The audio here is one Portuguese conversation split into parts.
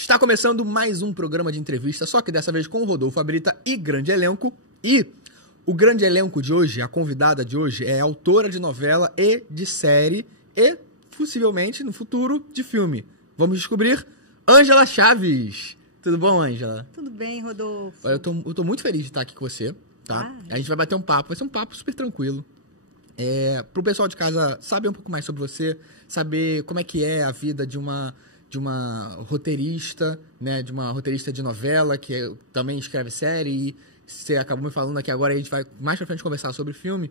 Está começando mais um programa de entrevista, só que dessa vez com o Rodolfo Abrita e grande elenco. E o grande elenco de hoje, a convidada de hoje, é autora de novela e de série e, possivelmente, no futuro, de filme. Vamos descobrir Ângela Chaves. Tudo bom, Ângela? Tudo bem, Rodolfo. Olha, eu tô muito feliz de estar aqui com você, tá? A gente vai bater um papo, vai ser um papo super tranquilo. Pro pessoal de casa saber um pouco mais sobre você, saber como é que é a vida de uma roteirista, né? De uma roteirista de novela, que também escreve série, e você acabou me falando aqui agora, a gente vai mais pra frente conversar sobre filme,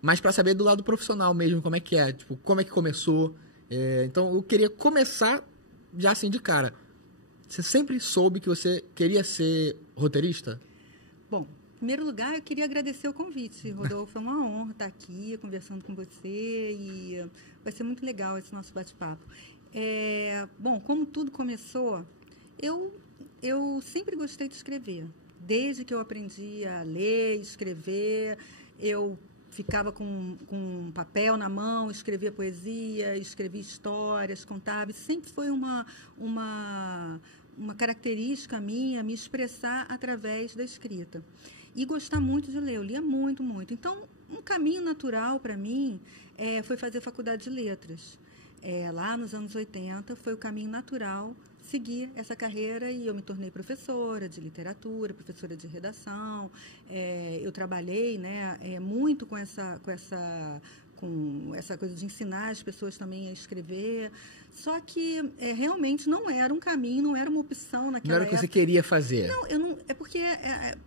mas pra saber do lado profissional mesmo, como é que é, tipo, como é que começou. Então eu queria começar já assim de cara. Você sempre soube que você queria ser roteirista? Bom, em primeiro lugar, eu queria agradecer o convite, Rodolfo. É uma honra estar aqui conversando com você e vai ser muito legal esse nosso bate-papo. Bom, como tudo começou, eu sempre gostei de escrever. Desde que eu aprendi a ler, escrever, eu ficava com um papel na mão, escrevia poesia, escrevia histórias, contava. Sempre foi uma característica minha me expressar através da escrita. E gostar muito de ler, eu lia muito, muito. Então, um caminho natural para mim foi fazer faculdade de letras. Lá nos anos 80, foi o caminho natural seguir essa carreira e eu me tornei professora de literatura, professora de redação. Eu trabalhei, né, muito com essa coisa de ensinar as pessoas também a escrever. Só que realmente não era um caminho, não era uma opção naquela época. Não era o que você queria fazer? Não, é porque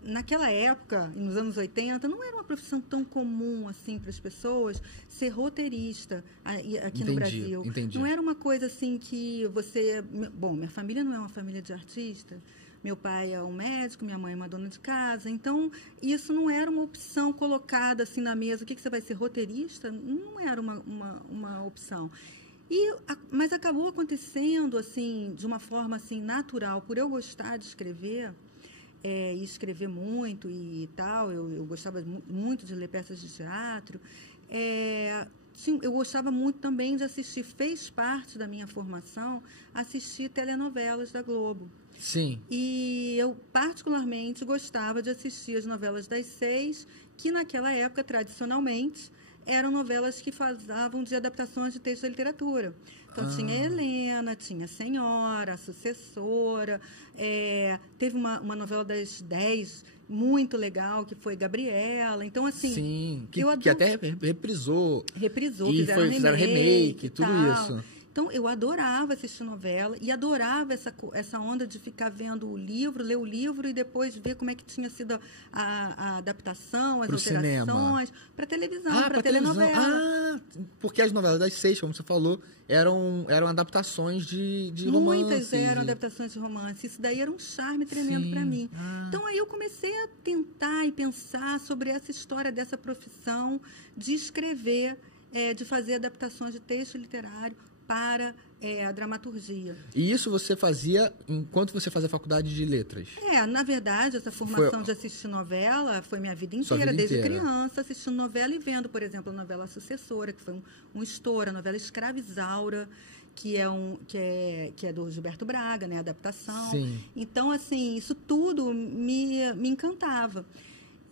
naquela época, nos anos 80, não era uma profissão tão comum assim para as pessoas ser roteirista aqui no Brasil. Entendi. Não era uma coisa assim que você... Bom, minha família não é uma família de artistas. Meu pai é um médico, minha mãe é uma dona de casa. Então, isso não era uma opção colocada assim na mesa. O que você vai ser, roteirista? Não era uma opção. Mas acabou acontecendo assim, de uma forma assim, natural. Por eu gostar de escrever, e escrever muito e tal, eu gostava muito de ler peças de teatro. Eu gostava muito também de assistir, fez parte da minha formação, assistir telenovelas da Globo. Sim. E eu, particularmente, gostava de assistir as novelas das 6, que naquela época, tradicionalmente, eram novelas que falavam de adaptações de texto da literatura. Então, tinha Helena, tinha Senhora, a Sucessora, teve uma novela das 10 muito legal, que foi Gabriela. Então, assim... Sim, que até reprisou. Reprisou, fizeram remake, tudo isso. Então, eu adorava assistir novela e adorava essa onda de ficar vendo o livro, ler o livro e depois ver como é que tinha sido a adaptação, as alterações. Para televisão, para telenovela. Porque as novelas das 6, como você falou, eram adaptações de romance. Muitas eram adaptações de romance. Isso daí era um charme tremendo para mim. Então, aí eu comecei a tentar e pensar sobre essa história dessa profissão de escrever, de fazer adaptações de texto literário para a dramaturgia. E isso você fazia enquanto você fazia faculdade de letras? Na verdade, essa formação de assistir novela foi minha vida inteira, desde criança, assistindo novela e vendo, por exemplo, a novela Sucessora, que foi um estouro, a novela Escravizaura, que é do Gilberto Braga, né, a adaptação. Sim. Então, assim, isso tudo me encantava.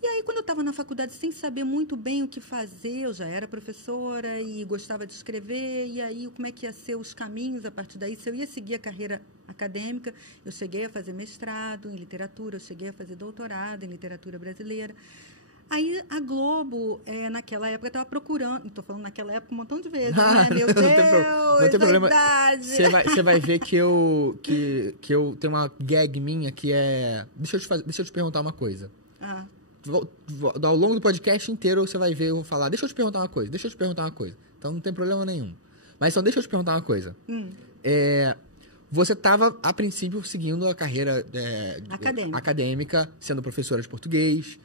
E aí, quando eu estava na faculdade, sem saber muito bem o que fazer, eu já era professora e gostava de escrever, e aí como é que ia ser os caminhos a partir daí, se eu ia seguir a carreira acadêmica. Eu cheguei a fazer mestrado em literatura, eu cheguei a fazer doutorado em literatura brasileira. Aí a Globo, naquela época, estava procurando... Estou falando naquela época um montão de vezes, né? Meu Deus, não tem problema. Idade. Você vai ver que eu tenho uma gag minha que é... Deixa eu te perguntar uma coisa. Ao longo do podcast inteiro você vai ver eu vou falar, deixa eu te perguntar uma coisa. Então não tem problema nenhum. Mas só deixa eu te perguntar uma coisa. Você estava, a princípio, seguindo a carreira acadêmica, sendo professora de português,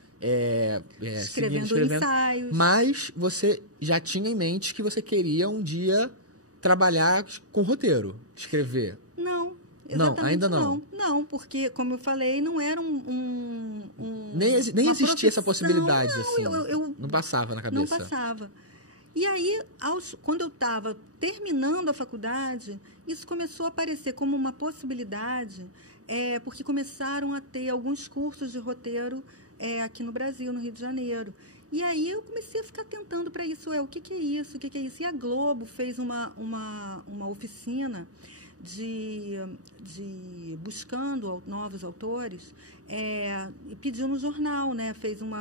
escrevendo ensaios. Mas você já tinha em mente que você queria um dia trabalhar com roteiro, escrever. Exatamente, não, ainda não. Não, porque, como eu falei, não era nem existia essa possibilidade, não, assim. Não passava na cabeça. Não passava. E aí, quando eu estava terminando a faculdade, isso começou a aparecer como uma possibilidade, porque começaram a ter alguns cursos de roteiro aqui no Brasil, no Rio de Janeiro. E aí eu comecei a ficar tentando para isso. O que é isso? O que é isso? E a Globo fez uma oficina de buscando novos autores, e pediu no jornal, né? Fez um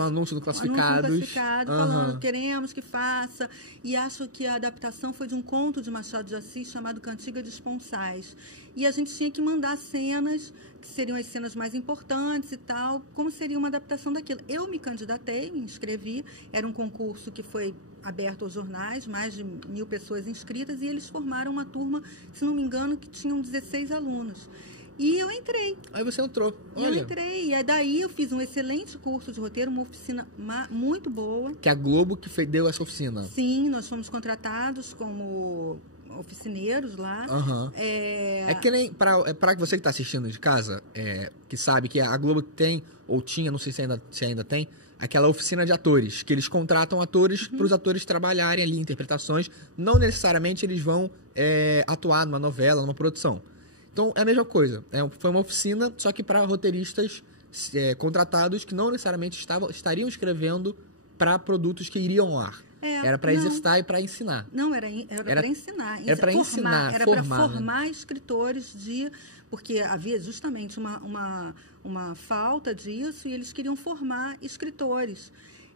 anúncio do Classificados, falando, queremos que faça, e acho que a adaptação foi de um conto de Machado de Assis chamado Cantiga de Esponsais, e a gente tinha que mandar cenas que seriam as cenas mais importantes e tal, como seria uma adaptação daquilo. Eu me candidatei, me inscrevi, era um concurso que foi aberto aos jornais, mais de 1.000 pessoas inscritas, e eles formaram uma turma, se não me engano, que tinham 16 alunos. E eu entrei. Aí você entrou. Olha. Eu entrei. E daí eu fiz um excelente curso de roteiro, uma oficina muito boa. Que a Globo que deu essa oficina. Sim, nós fomos contratados como oficineiros lá. Uhum. É que nem para você que está assistindo de casa, que sabe que a Globo tem, ou tinha, não sei se ainda tem, aquela oficina de atores, que eles contratam atores para os atores trabalharem ali, interpretações. Não necessariamente eles vão atuar numa novela, numa produção. Então, é a mesma coisa. Foi uma oficina, só que para roteiristas contratados que não necessariamente estariam escrevendo para produtos que iriam ao ar. Era para exercitar e para ensinar. Não, era para ensinar. Era para ensinar, era para formar escritores porque havia justamente uma falta disso e eles queriam formar escritores.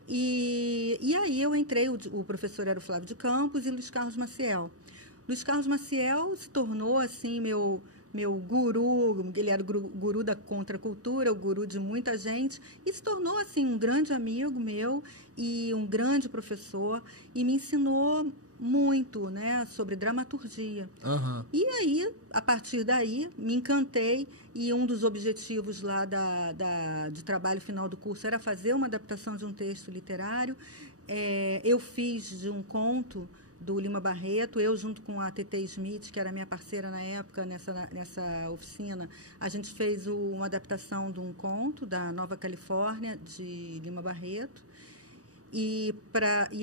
E aí eu entrei, o professor era o Flávio de Campos e Luiz Carlos Maciel. Luiz Carlos Maciel se tornou, assim, meu guru, ele era o guru da contracultura, o guru de muita gente, e se tornou, assim, um grande amigo meu e um grande professor, e me ensinou muito, né, sobre dramaturgia. Uhum. E aí, a partir daí, me encantei, e um dos objetivos lá de trabalho final do curso era fazer uma adaptação de um texto literário. Eu fiz de um conto do Lima Barreto, eu junto com a TT Smith, que era minha parceira na época, nessa oficina, a gente fez uma adaptação de um conto da Nova Califórnia, de Lima Barreto, e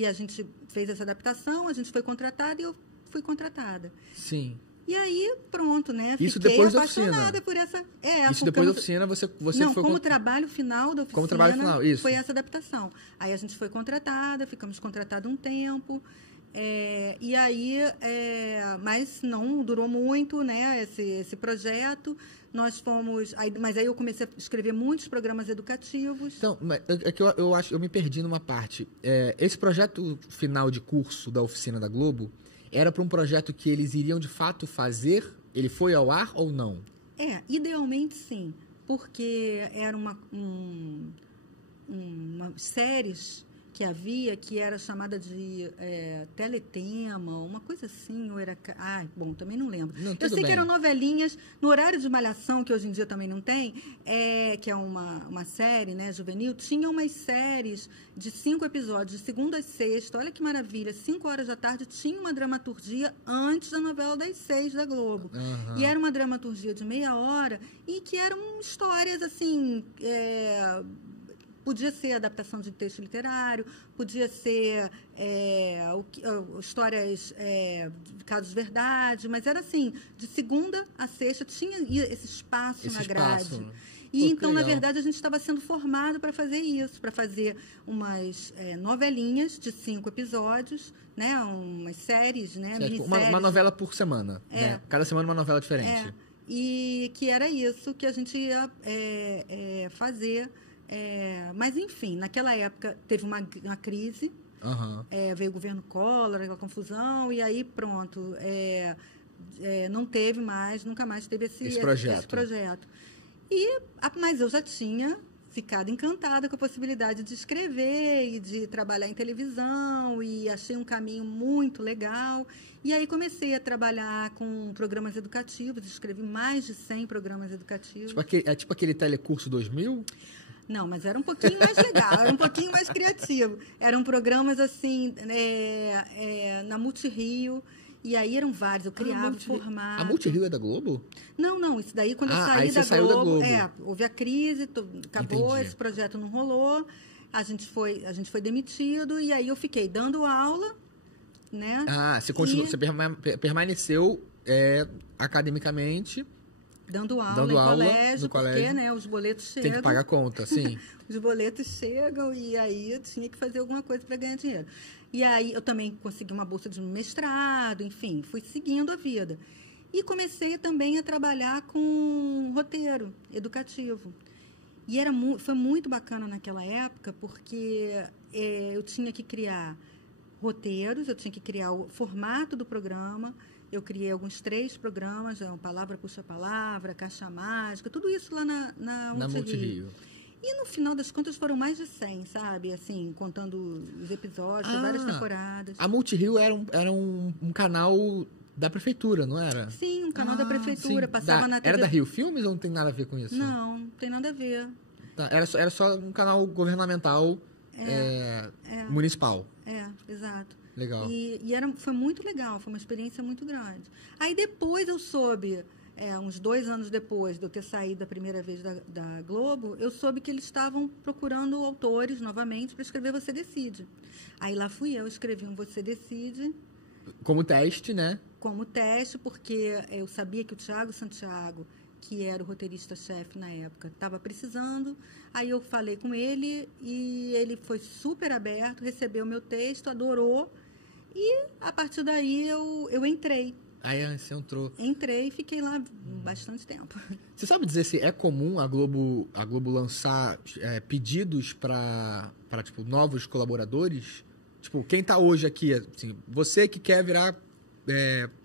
a gente fez essa adaptação, a gente foi contratada e eu fui contratada. Sim. E aí, pronto, né? Isso Fiquei depois apaixonada da oficina. por essa... Isso depois da oficina, você não, foi... como trabalho final da oficina, como trabalho final, isso. Foi essa adaptação. Aí a gente foi contratada, ficamos contratados um tempo... e aí, mas não durou muito, né, esse projeto. Nós fomos, mas aí eu comecei a escrever muitos programas educativos. Então, eu me perdi numa parte. Esse projeto final de curso da oficina da Globo era para um projeto que eles iriam de fato fazer? Ele foi ao ar ou não? Idealmente sim, porque era uma séries que havia, que era chamada de Teletema, uma coisa assim, ou era... bom, também não lembro. Não, eu sei que eram novelinhas, no horário de Malhação, que hoje em dia também não tem, que é uma série, né, juvenil, tinha umas séries de 5 episódios, de segunda a sexta, olha que maravilha, 5 horas da tarde, tinha uma dramaturgia antes da novela das 6 da Globo. Uhum. E era uma dramaturgia de meia hora, e que eram histórias, assim... Podia ser adaptação de texto literário, podia ser histórias de casos verdade, mas era assim, de segunda a sexta tinha esse espaço na grade. E então, na verdade, a gente estava sendo formado para fazer isso, para fazer umas novelinhas de 5 episódios, né, umas séries, né, uma novela por semana, né? Cada semana uma novela diferente. E que era isso que a gente ia fazer. Mas, enfim, naquela época teve uma crise, veio o governo Collor, aquela confusão, e aí pronto, não teve mais, nunca mais teve esse projeto. Mas eu já tinha ficado encantada com a possibilidade de escrever e de trabalhar em televisão, e achei um caminho muito legal. E aí comecei a trabalhar com programas educativos, escrevi mais de 100 programas educativos. Tipo aquele Telecurso 2000? Não, mas era um pouquinho mais legal, era um pouquinho mais criativo. Eram programas, assim, na Multirio, e aí eram vários, eu criava formato. A Multirio é da Globo? Não, isso daí quando eu saí da Globo, houve a crise, acabou, entendi. Esse projeto não rolou, a gente foi demitido, e aí eu fiquei dando aula, né? Você continuou, você permaneceu academicamente... Dando aula no colégio, porque, né, os boletos chegam. Tem que pagar a conta, sim. Os boletos chegam e aí eu tinha que fazer alguma coisa para ganhar dinheiro. E aí eu também consegui uma bolsa de mestrado, enfim, fui seguindo a vida. E comecei também a trabalhar com roteiro educativo. E foi muito bacana naquela época, porque eu tinha que criar roteiros, eu tinha que criar o formato do programa. Eu criei alguns 3 programas, Palavra Puxa Palavra, Caixa Mágica, tudo isso lá na Multirio. E no final das contas foram mais de 100, sabe? Assim, contando os episódios, várias temporadas. A Multirio era um canal da prefeitura, não era? Sim, um canal da prefeitura. Passava na TV. Era da Rio Filmes ou não tem nada a ver com isso? Não tem nada a ver. Tá, era só um canal governamental municipal. Exato. Legal. E foi muito legal, foi uma experiência muito grande. Aí depois eu soube, uns 2 anos depois de eu ter saído da primeira vez da Globo, eu soube que eles estavam procurando autores novamente para escrever Você Decide. Aí lá fui eu, escrevi um Você Decide. Como teste, né? Como teste, porque eu sabia que o Thiago Santiago, que era o roteirista-chefe na época, estava precisando. Aí eu falei com ele e ele foi super aberto, recebeu o meu texto, adorou. E, a partir daí, eu entrei. Aí você entrou. Entrei e fiquei lá bastante tempo. Você sabe dizer se é comum a Globo lançar pedidos para tipo, novos colaboradores? Tipo, quem está hoje aqui, assim, você que quer virar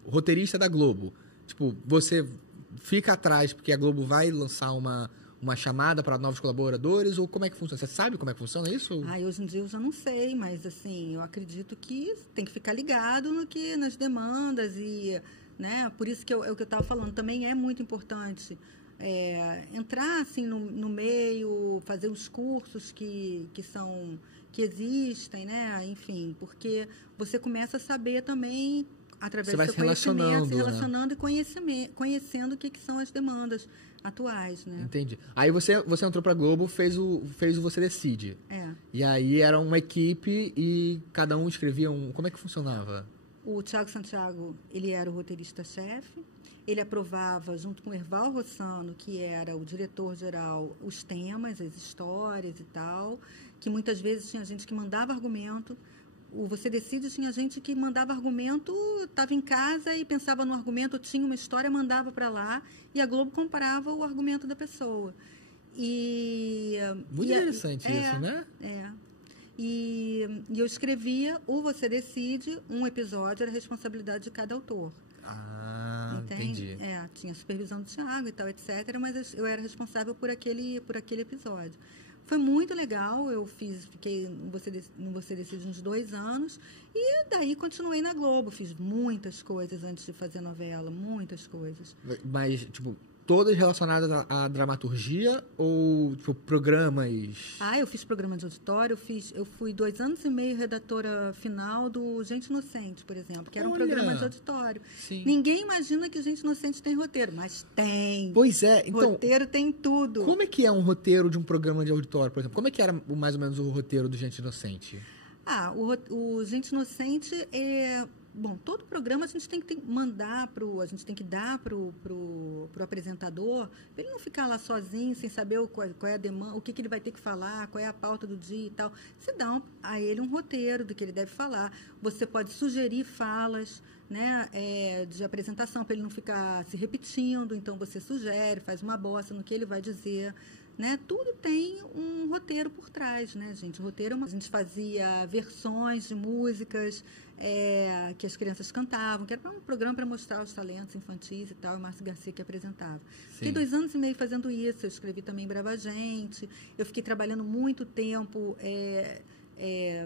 roteirista da Globo, tipo, você fica atrás porque a Globo vai lançar uma chamada para novos colaboradores, ou como é que funciona? Você sabe como é que funciona isso? Hoje em dia eu já não sei, mas assim, eu acredito que tem que ficar ligado nas demandas e, né, por isso que é o que eu estava falando, também é muito importante entrar assim no meio, fazer os cursos que existem, né, enfim, porque você começa a saber também através do seu conhecimento, se relacionando, né? E conhecendo o que são as demandas atuais, né? Entendi. Aí você entrou para a Globo, fez o Você Decide. E aí era uma equipe e cada um escrevia como é que funcionava? O Thiago Santiago, ele era o roteirista-chefe. Ele aprovava, junto com o Erval Rossano, que era o diretor-geral, os temas, as histórias e tal, que muitas vezes tinha gente que mandava argumento. O Você Decide tinha gente que mandava argumento, estava em casa e pensava no argumento, tinha uma história, mandava para lá e a Globo comparava o argumento da pessoa. Muito interessante isso, né? E eu escrevia o Você Decide, um episódio era responsabilidade de cada autor. Entendi. Tinha supervisão do Thiago e tal, etc., mas eu era responsável por aquele episódio. Foi muito legal, fiquei no Você Decide uns 2 anos e daí continuei na Globo, fiz muitas coisas antes de fazer novela, muitas coisas. Mas, tipo, todas relacionadas à dramaturgia ou, tipo, programas? Eu fiz programa de auditório, eu fui 2 anos e meio redatora final do Gente Inocente, por exemplo, que era um programa de auditório. Sim. Ninguém imagina que Gente Inocente tem roteiro, mas tem. Pois é. Então, roteiro tem tudo. Como é que é um roteiro de um programa de auditório, por exemplo? Como é que era mais ou menos o roteiro do Gente Inocente? O Gente Inocente Bom, todo programa a gente tem que mandar a gente tem que dar pro apresentador, para ele não ficar lá sozinho, sem saber qual é a demanda, o que ele vai ter que falar, qual é a pauta do dia e tal. Você dá a ele um roteiro do que ele deve falar. Você pode sugerir falas, né, de apresentação, para ele não ficar se repetindo. Então, você sugere, faz uma bossa no que ele vai dizer. Né? Tudo tem um roteiro por trás, né, gente? O roteiro, a gente fazia versões de músicas que as crianças cantavam, que era um programa para mostrar os talentos infantis e tal, e o Márcio Garcia que apresentava. Sim. Fiquei 2 anos e meio fazendo isso, eu escrevi também Brava Gente, eu fiquei trabalhando muito tempo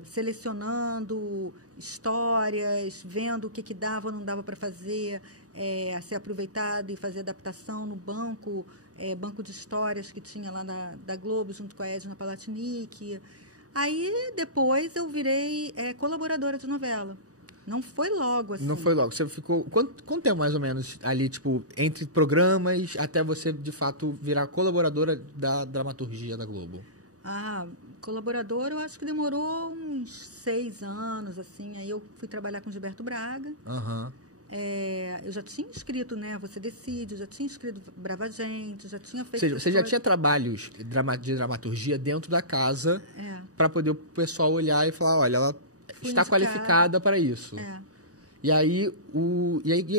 selecionando histórias, vendo o que dava ou não dava para fazer, a ser aproveitado e fazer adaptação no banco de histórias que tinha lá da Globo, junto com a Edna Palatinic. Aí, depois, eu virei colaboradora de novela. Não foi logo, assim. Não foi logo. Você ficou... Quanto tempo, mais ou menos, ali, tipo, entre programas, até você, de fato, virar colaboradora da dramaturgia da Globo? Colaborador, eu acho que demorou uns 6 anos, assim. Aí eu fui trabalhar com Gilberto Braga. Eu já tinha escrito, né? Você Decide, já tinha escrito Brava Gente, já tinha feito... Ou seja, você já tinha trabalhos de dramaturgia dentro da casa para poder o pessoal olhar e falar, olha, ela está qualificada para isso. E aí,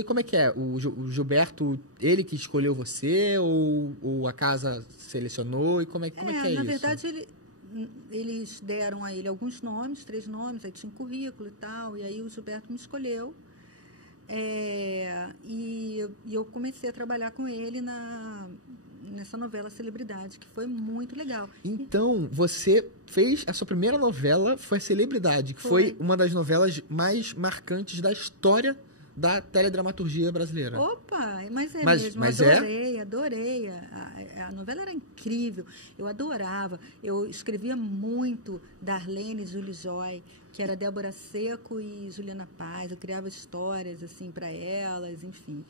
como é que é? O Gilberto, ele que escolheu você ou a casa selecionou? E como é que é isso? Na verdade, eles deram a ele alguns nomes, 3 nomes, aí tinha um currículo e tal, e aí o Gilberto me escolheu. E eu comecei a trabalhar com ele nessa novela Celebridade, que foi muito legal. Então, você fez... A sua primeira novela foi a Celebridade, que foi uma das novelas mais marcantes da história da teledramaturgia brasileira. Opa, mas mesmo. Mas adorei. A novela era incrível. Eu adorava. Eu escrevia muito Darlene e Julie Joy, que era Débora Seco e Juliana Paz. Eu criava histórias, assim, para elas, enfim.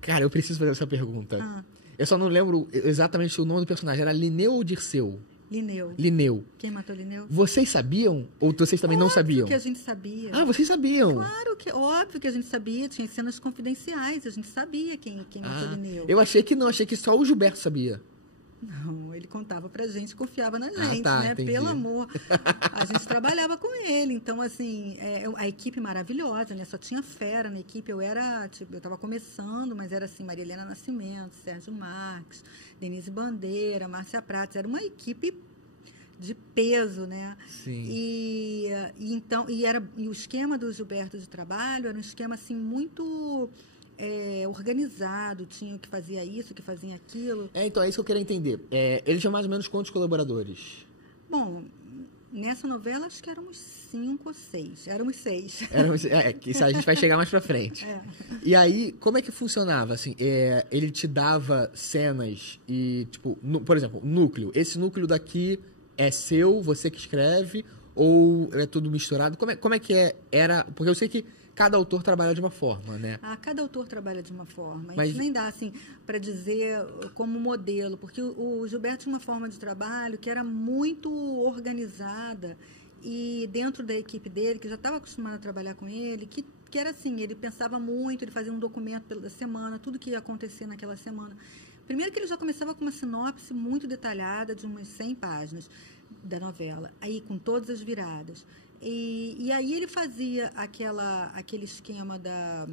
Cara, eu preciso fazer essa pergunta. Eu só não lembro exatamente o nome do personagem. Era Linneu ou Dirceu? Linneu. Quem matou Linneu? Vocês sabiam? Ou vocês também não sabiam? Óbvio que a gente sabia. Vocês sabiam? Óbvio que a gente sabia. Tinha cenas confidenciais. A gente sabia quem matou Linneu. Eu achei que não. Achei que só o Gilberto sabia. Não, ele contava pra gente, confiava na gente, né? Entendi. Pelo amor. A gente trabalhava com ele. Então, assim, a equipe maravilhosa, né? Só tinha fera na equipe. Eu tava começando, mas era assim, Maria Helena Nascimento, Sérgio Marques, Denise Bandeira, Márcia Prates. Era uma equipe de peso, né? Sim. E o esquema do Gilberto de trabalho era um esquema, assim, muito... organizado, tinha que fazia isso, que fazia aquilo. Então, é isso que eu queria entender. Ele tinha mais ou menos quantos colaboradores? Bom, nessa novela acho que éramos 5 ou 6. Éramos 6. Isso a gente vai chegar mais pra frente. E aí, como é que funcionava? Assim, ele te dava cenas e, tipo, por exemplo, núcleo. Esse núcleo daqui é seu, você que escreve, ou é tudo misturado? Como é que era? Porque eu sei que cada autor trabalha de uma forma, né? Cada autor trabalha de uma forma. Mas... Isso nem dá, assim, para dizer como modelo, porque o Gilberto tinha uma forma de trabalho que era muito organizada e dentro da equipe dele, que já estava acostumada a trabalhar com ele, que era assim, ele pensava muito, ele fazia um documento pela semana, tudo que ia acontecer naquela semana. Primeiro que ele já começava com uma sinopse muito detalhada de umas 100 páginas da novela, aí com todas as viradas. E aí ele fazia aquele esquema da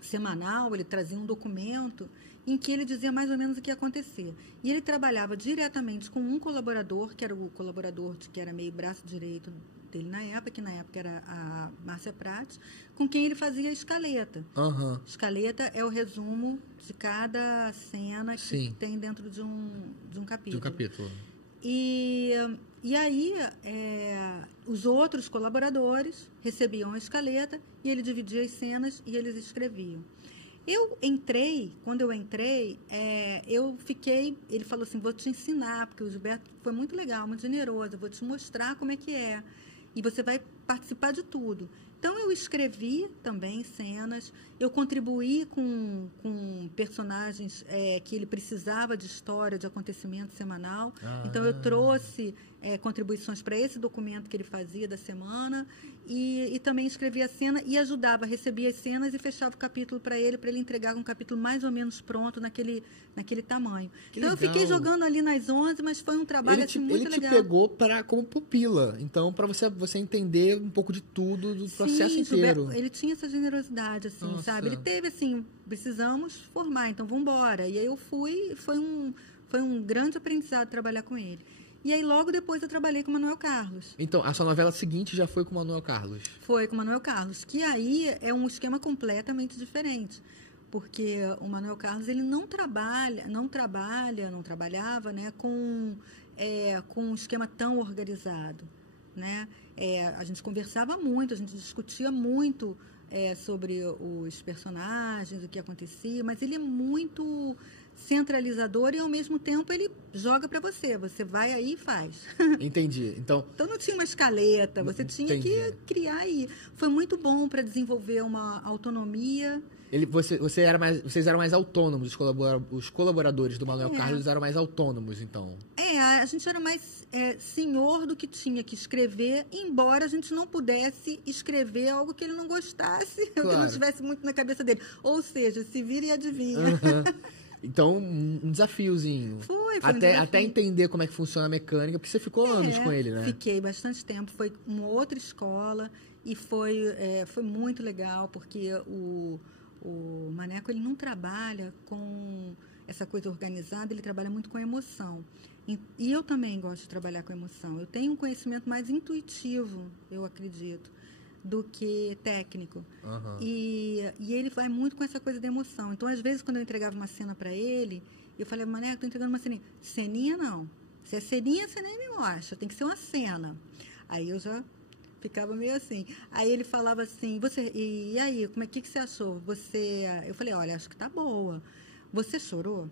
semanal, ele trazia um documento em que ele dizia mais ou menos o que ia acontecer. E ele trabalhava diretamente com um colaborador, que era o colaborador que era meio braço direito dele na época, que na época era a Márcia Prates, com quem ele fazia a escaleta. Escaleta é o resumo de cada cena que tem dentro de um capítulo. E aí, os outros colaboradores recebiam a escaleta e ele dividia as cenas e eles escreviam. Quando eu entrei, ele falou assim, vou te ensinar, porque o Gilberto foi muito legal, muito generoso, eu vou te mostrar como é que é. E você vai participar de tudo. Então, eu escrevi também cenas, eu contribuí com personagens que ele precisava de história, de acontecimento semanal. Então, eu trouxe contribuições para esse documento que ele fazia da semana e também escrevia a cena e ajudava, recebia as cenas e fechava o capítulo para ele entregar um capítulo mais ou menos pronto naquele tamanho. Então, eu fiquei jogando ali nas 11, mas foi um trabalho muito legal. Ele te pegou como pupila, então, para você entender um pouco de tudo, do processo inteiro. Ele tinha essa generosidade, assim, sabe? Ele teve, assim, precisamos formar, então vamos embora. E aí eu fui, foi um grande aprendizado trabalhar com ele. E aí, logo depois, eu trabalhei com o Manuel Carlos. Então, a sua novela seguinte já foi com o Manuel Carlos? Foi com o Manuel Carlos, que aí é um esquema completamente diferente. Porque o Manuel Carlos, ele não trabalhava, né, com um esquema tão organizado, né? A gente conversava muito, a gente discutia muito sobre os personagens, o que acontecia, mas ele é muito centralizador e, ao mesmo tempo, ele joga para você. Você vai aí e faz. Entendi. Então não tinha uma escaleta, você tinha Entendi. que criar aí. Foi muito bom para desenvolver uma autonomia. Vocês eram mais autônomos, os colaboradores do Manuel Carlos eram mais autônomos, então. A gente era mais senhor do que tinha que escrever, embora a gente não pudesse escrever algo que ele não gostasse, ou que não estivesse muito na cabeça dele. Ou seja, se vira e adivinha. Então, um desafiozinho. Foi até entender como é que funciona a mecânica, porque você ficou anos com ele, né? Fiquei bastante tempo. Foi uma outra escola e foi muito legal, porque o Maneco, ele não trabalha com essa coisa organizada, ele trabalha muito com emoção. E eu também gosto de trabalhar com emoção. Eu tenho um conhecimento mais intuitivo, eu acredito, do que técnico. Uhum. E ele vai muito com essa coisa da emoção. Então, às vezes, quando eu entregava uma cena para ele, eu falei, Maneco, estou entregando uma ceninha. Ceninha, não. Se é ceninha, você nem me mostra. Tem que ser uma cena. Aí eu já ficava meio assim. Aí ele falava assim, e aí, o que você achou? Eu falei, olha, acho que tá boa. Você chorou?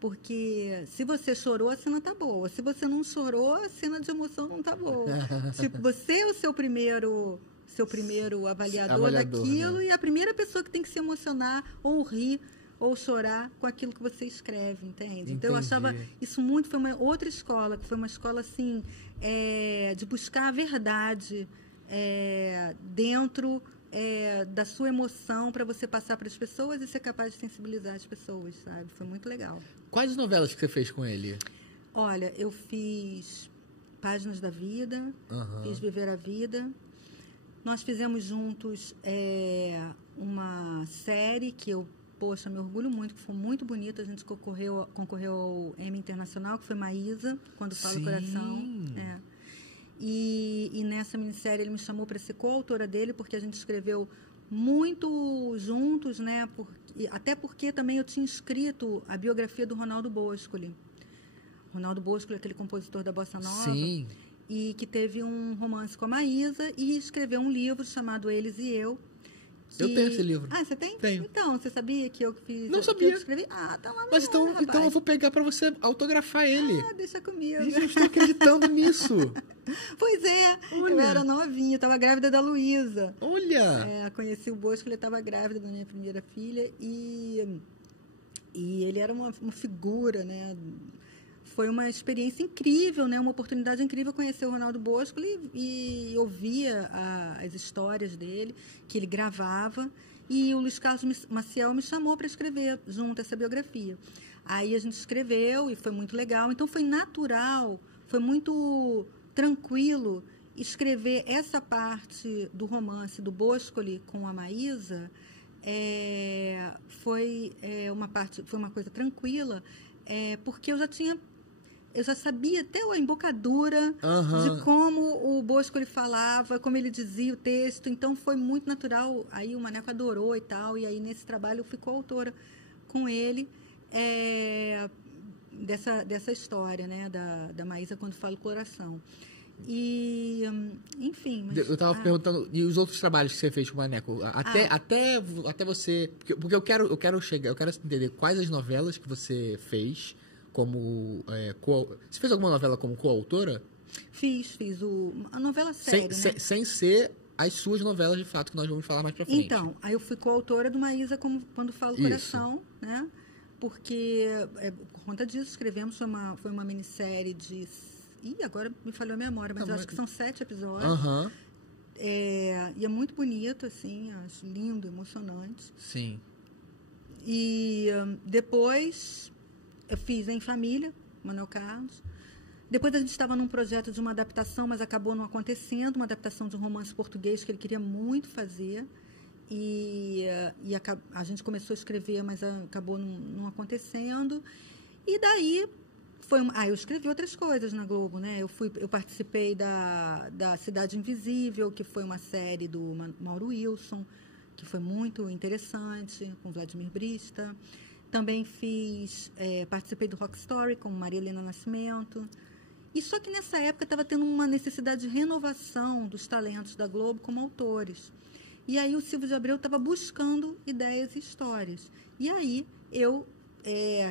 Porque se você chorou, a cena tá boa. Se você não chorou, a cena de emoção não tá boa. Tipo, você é o seu primeiro avaliador daquilo, né? E a primeira pessoa que tem que se emocionar ou rir ou chorar com aquilo que você escreve, entende? Entendi. Então eu achava isso muito, foi uma outra escola, que foi uma escola assim, de buscar a verdade dentro da sua emoção para você passar para as pessoas e ser capaz de sensibilizar as pessoas, sabe? Foi muito legal. Quais novelas que você fez com ele? Olha, eu fiz Páginas da Vida, fiz Viver a Vida. Nós fizemos juntos uma série que eu, poxa, me orgulho muito, que foi muito bonita. A gente concorreu ao Emmy Internacional, que foi Maísa, Quando Fala o Coração. E nessa minissérie ele me chamou para ser coautora dele, porque a gente escreveu muito juntos, né? Até porque também eu tinha escrito a biografia do Ronaldo Boscoli. Ronaldo Boscoli, aquele compositor da Bossa Nova. Sim. E que teve um romance com a Maísa e escreveu um livro chamado Eles e Eu. Eu tenho esse livro. Ah, você tem? Tenho. Então, você sabia que eu fiz? Não sabia. Que eu escrevi? Ah, tá lá. Mas então eu vou pegar para você autografar ele. Ah, deixa comigo. Gente, eu estou acreditando nisso. Pois é. Olha. Eu era novinha, eu estava grávida da Luísa. Olha! Conheci o Bosco, ele estava grávida da minha primeira filha e ele era uma figura, né? Foi uma experiência incrível, né? Uma oportunidade incrível conhecer o Ronaldo Bosco e ouvia as histórias dele, que ele gravava. E o Luiz Carlos Maciel me chamou para escrever junto essa biografia. Aí a gente escreveu e foi muito legal. Então, foi natural, foi muito tranquilo escrever essa parte do romance do Boscoli com a Maísa. Foi uma coisa tranquila, porque eu já sabia até a embocadura de como o Boscoli falava, como ele dizia o texto, então foi muito natural. Aí o Maneco adorou e tal, e aí nesse trabalho eu fui coautora com ele dessa história, né, da Maísa Quando Fala o Coração. E, enfim... Eu estava perguntando, e os outros trabalhos que você fez com o Maneco? Até você... Porque eu quero entender quais as novelas que você fez como... Você fez alguma novela como coautora? Fiz a novela séria, né? Sem ser as suas novelas, de fato, que nós vamos falar mais pra frente. Então, aí eu fui coautora do Maísa Quando Fala o Coração, né? Porque, por conta disso, escrevemos, foi uma minissérie de... agora me falhou a memória, mas eu acho que são 7 episódios. E é muito bonito, assim, acho lindo, emocionante. Sim. E depois eu fiz Em Família, Manuel Carlos. Depois a gente estava num projeto de uma adaptação, mas acabou não acontecendo, uma adaptação de um romance português que ele queria muito fazer. E a gente começou a escrever, mas acabou não acontecendo. E daí... eu escrevi outras coisas na Globo, né? Eu participei da Cidade Invisível, que foi uma série do Mauro Wilson, que foi muito interessante, com Vladimir Brista. Também participei do Rock Story, com Maria Helena Nascimento. E só que nessa época estava tendo uma necessidade de renovação dos talentos da Globo como autores. E aí o Silvio de Abreu estava buscando ideias e histórias. E aí eu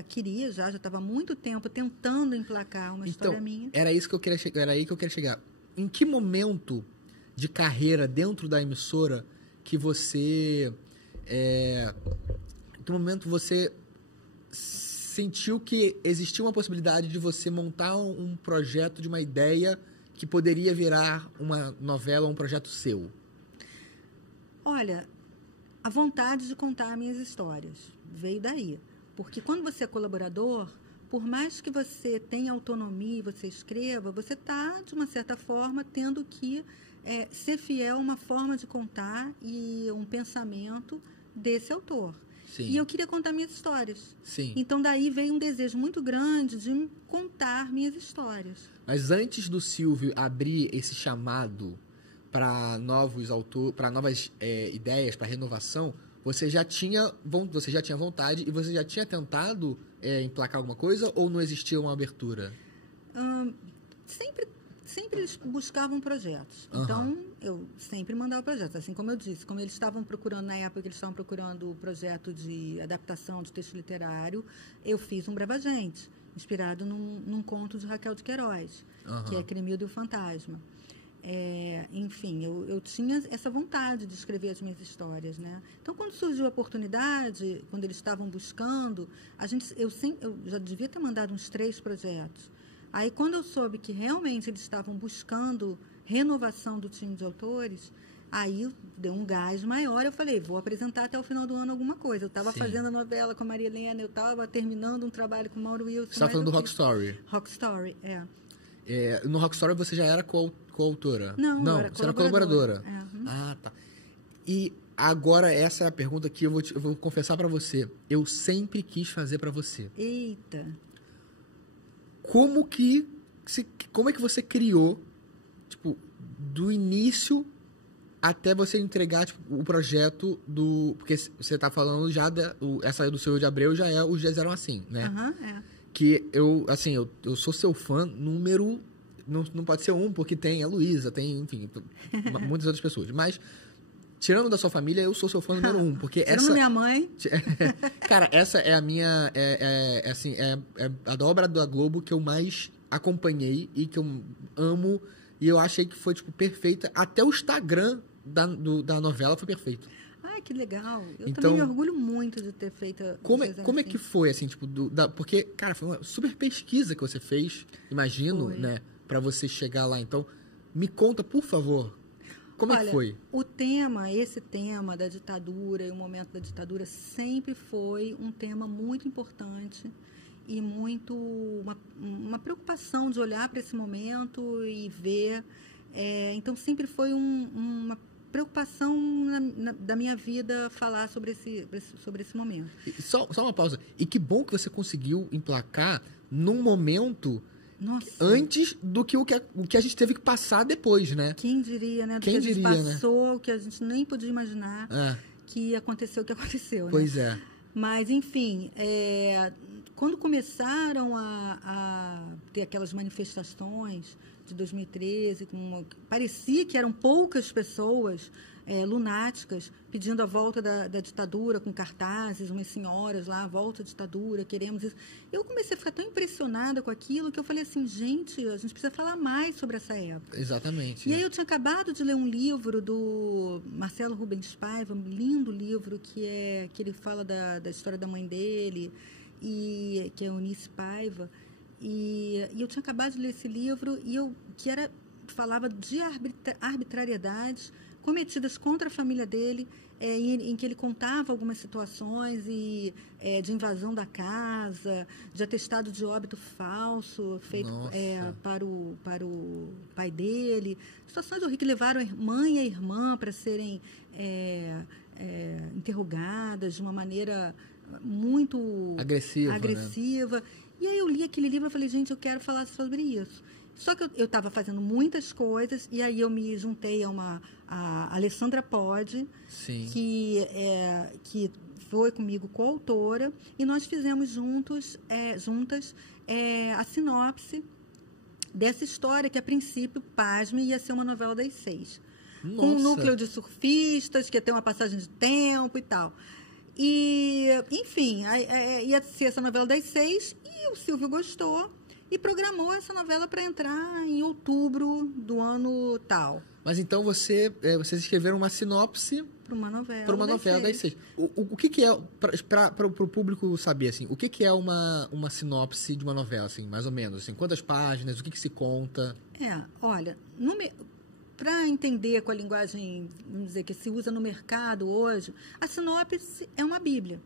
queria já estava há muito tempo tentando emplacar uma história minha. Era aí que eu queria chegar. Em que momento de carreira dentro da emissora que você... em que momento você sentiu que existia uma possibilidade de você montar um projeto, de uma ideia que poderia virar uma novela, um projeto seu? Olha, a vontade de contar minhas histórias veio daí. Porque quando você é colaborador, por mais que você tenha autonomia e você escreva, você está, de uma certa forma, tendo que ser fiel a uma forma de contar e um pensamento desse autor. Sim. E eu queria contar minhas histórias. Sim. Então, daí veio um desejo muito grande de contar minhas histórias. Mas antes do Silvio abrir esse chamado para novos autores, para novas ideias, para renovação, você já tinha vontade e você já tinha tentado emplacar alguma coisa ou não existia uma abertura? Sempre eles buscavam projetos. Uhum. Então, eu sempre mandava projetos. Assim como eu disse, como eles estavam procurando, na época eles estavam procurando o projeto de adaptação de texto literário, eu fiz um Brava Gente, inspirado num conto de Raquel de Queiroz, que é Cremildo e o Fantasma. Enfim, eu tinha essa vontade de escrever as minhas histórias, né? Então, quando surgiu a oportunidade, quando eles estavam buscando, eu já devia ter mandado uns 3 projetos. Aí, quando eu soube que realmente eles estavam buscando renovação do time de autores, aí deu um gás maior. Eu falei, vou apresentar até o final do ano alguma coisa. Eu estava fazendo a novela com a Maria Helena, eu estava terminando um trabalho com o Mauro Wilson. Você estava falando do Rock Story? Rock Story, no Rock Story você já era coautora? Não, você era colaboradora. Ah, tá. E agora essa é a pergunta que eu vou confessar para você. Eu sempre quis fazer para você. Eita! Como é que você criou, tipo, do início até você entregar o projeto do... Porque você está falando já, essa aí do Silvio de Abreu já é Os Dias Eram Assim, né? Que eu sou seu fã número... Não pode ser um, porque tem a Luísa, tem, enfim, muitas outras pessoas. Mas, tirando da sua família, eu sou seu fã número 1. Porque essa... minha mãe. Cara, essa é a minha... a dobra da Globo que eu mais acompanhei e que eu amo. E eu achei que foi, tipo, perfeita. Até o Instagram da novela foi perfeito. Ah, que legal. Eu também me orgulho muito de ter feito... Como é que foi, assim, tipo... porque, cara, foi uma super pesquisa que você fez, imagino, né? Pra você chegar lá. Então, me conta, por favor, como é que foi? Esse tema da ditadura e o momento da ditadura sempre foi um tema muito importante e muito uma preocupação de olhar para esse momento e ver. Então, sempre foi uma preocupação da minha vida falar sobre esse momento. Só uma pausa. E que bom que você conseguiu emplacar num momento... Nossa. Antes do que o que a gente teve que passar depois, né? Quem diria, né? Quem diria, a gente passou, o que a gente nem podia imaginar que aconteceu o que aconteceu, né? Pois é. Mas, enfim, quando começaram a ter aquelas manifestações de 2013, parecia que eram poucas pessoas lunáticas pedindo a volta da ditadura, com cartazes, umas senhoras lá, volta à ditadura, queremos isso. Eu comecei a ficar tão impressionada com aquilo que eu falei assim, gente, a gente precisa falar mais sobre essa época. Exatamente. E aí eu tinha acabado de ler um livro do Marcelo Rubens Paiva, um lindo livro que ele fala da história da mãe dele, que é Eunice Paiva, e eu tinha acabado de ler esse livro falava de arbitrariedades cometidas contra a família dele, em que ele contava algumas situações de invasão da casa, de atestado de óbito falso feito para o pai dele, situações horríveis que levaram a mãe e a irmã para serem interrogadas de uma maneira muito agressiva. Né? E aí eu li aquele livro e falei, gente, eu quero falar sobre isso. Só que eu estava fazendo muitas coisas e aí eu me juntei a Alessandra Pode, que foi comigo coautora, e nós fizemos juntas a sinopse dessa história que, a princípio, pasme, ia ser uma novela das 6. Com um núcleo de surfistas, que ia ter uma passagem de tempo e tal. E, enfim, ia ser essa novela das 6 e o Silvio gostou e programou essa novela para entrar em outubro do ano tal. Mas então vocês escreveram uma sinopse para uma novela. Para uma novela das 6. O que é, para o público saber, assim, o que é uma sinopse de uma novela, assim, mais ou menos? Assim, quantas páginas, o que se conta? Olha, para entender com a linguagem, vamos dizer, que se usa no mercado hoje, a sinopse é uma bíblia.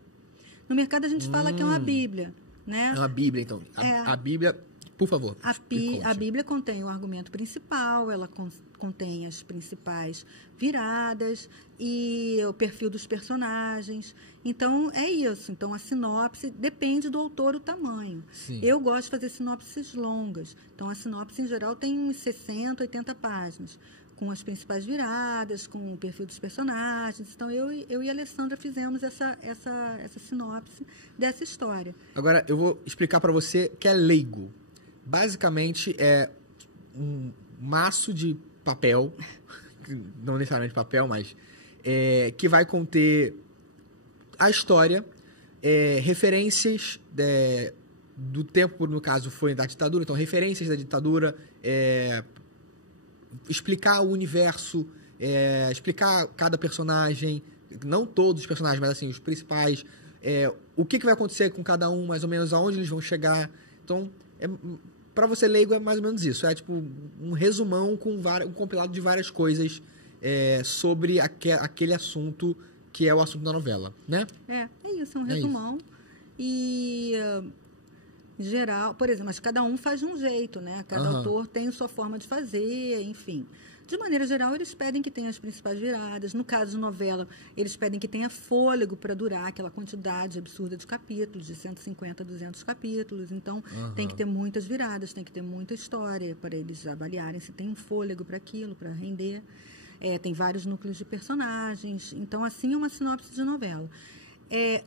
No mercado a gente fala que é uma bíblia, né? É uma bíblia, então. A bíblia, por favor. A bíblia contém o argumento principal, ela contém as principais viradas e o perfil dos personagens. Então, é isso. Então, a sinopse depende do autor, o tamanho. Sim. Eu gosto de fazer sinopses longas. Então, a sinopse, em geral, tem uns 60, 80 páginas, com as principais viradas, com o perfil dos personagens. Então, eu e a Alessandra fizemos essa sinopse dessa história. Agora, eu vou explicar para você que é leigo. Basicamente, é um maço de papel, não necessariamente papel, mas que vai conter a história, referências do tempo, no caso, foi da ditadura, então referências da ditadura, explicar o universo, explicar cada personagem, não todos os personagens, mas assim, os principais, o que vai acontecer com cada um, mais ou menos, aonde eles vão chegar. Então, para você leigo, é mais ou menos isso. É tipo um resumão com um compilado de várias coisas sobre aquele assunto que é o assunto da novela, né? É isso, é um resumão. E, em geral, por exemplo, mas cada um faz de um jeito, né? Cada autor tem a sua forma de fazer, enfim. De maneira geral, eles pedem que tenha as principais viradas. No caso de novela, eles pedem que tenha fôlego para durar aquela quantidade absurda de capítulos, de 150 a 200 capítulos. Então, tem que ter muitas viradas, tem que ter muita história para eles avaliarem se tem um fôlego para aquilo, para render. Tem vários núcleos de personagens. Então, assim, é uma sinopse de novela.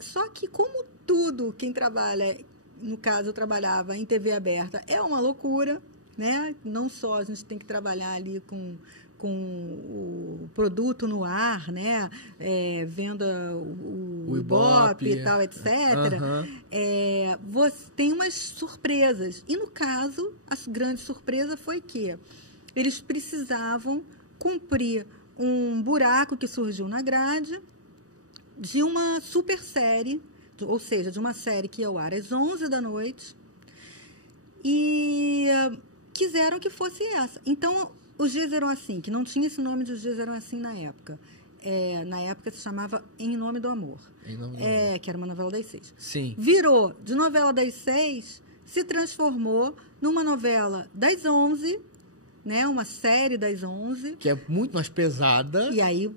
Só que, como tudo, quem trabalha, no caso, eu trabalhava em TV aberta, é uma loucura, né? Não só a gente tem que trabalhar ali com o produto no ar, né? Vendo o Ibope e tal, etc. Você tem umas surpresas. E, no caso, a grande surpresa foi que eles precisavam cumprir um buraco que surgiu na grade de uma super série, ou seja, de uma série que ia ao ar às 11 da noite, e quiseram que fosse essa. Então, os dias eram assim, que não tinha esse nome de Os Dias Eram Assim na época. Na época se chamava Em Nome do Amor. Em Nome do Amor. Que era uma novela das 6. Sim. Virou de novela das 6, se transformou numa novela das 11, né? Uma série das 11. Que é muito mais pesada. E aí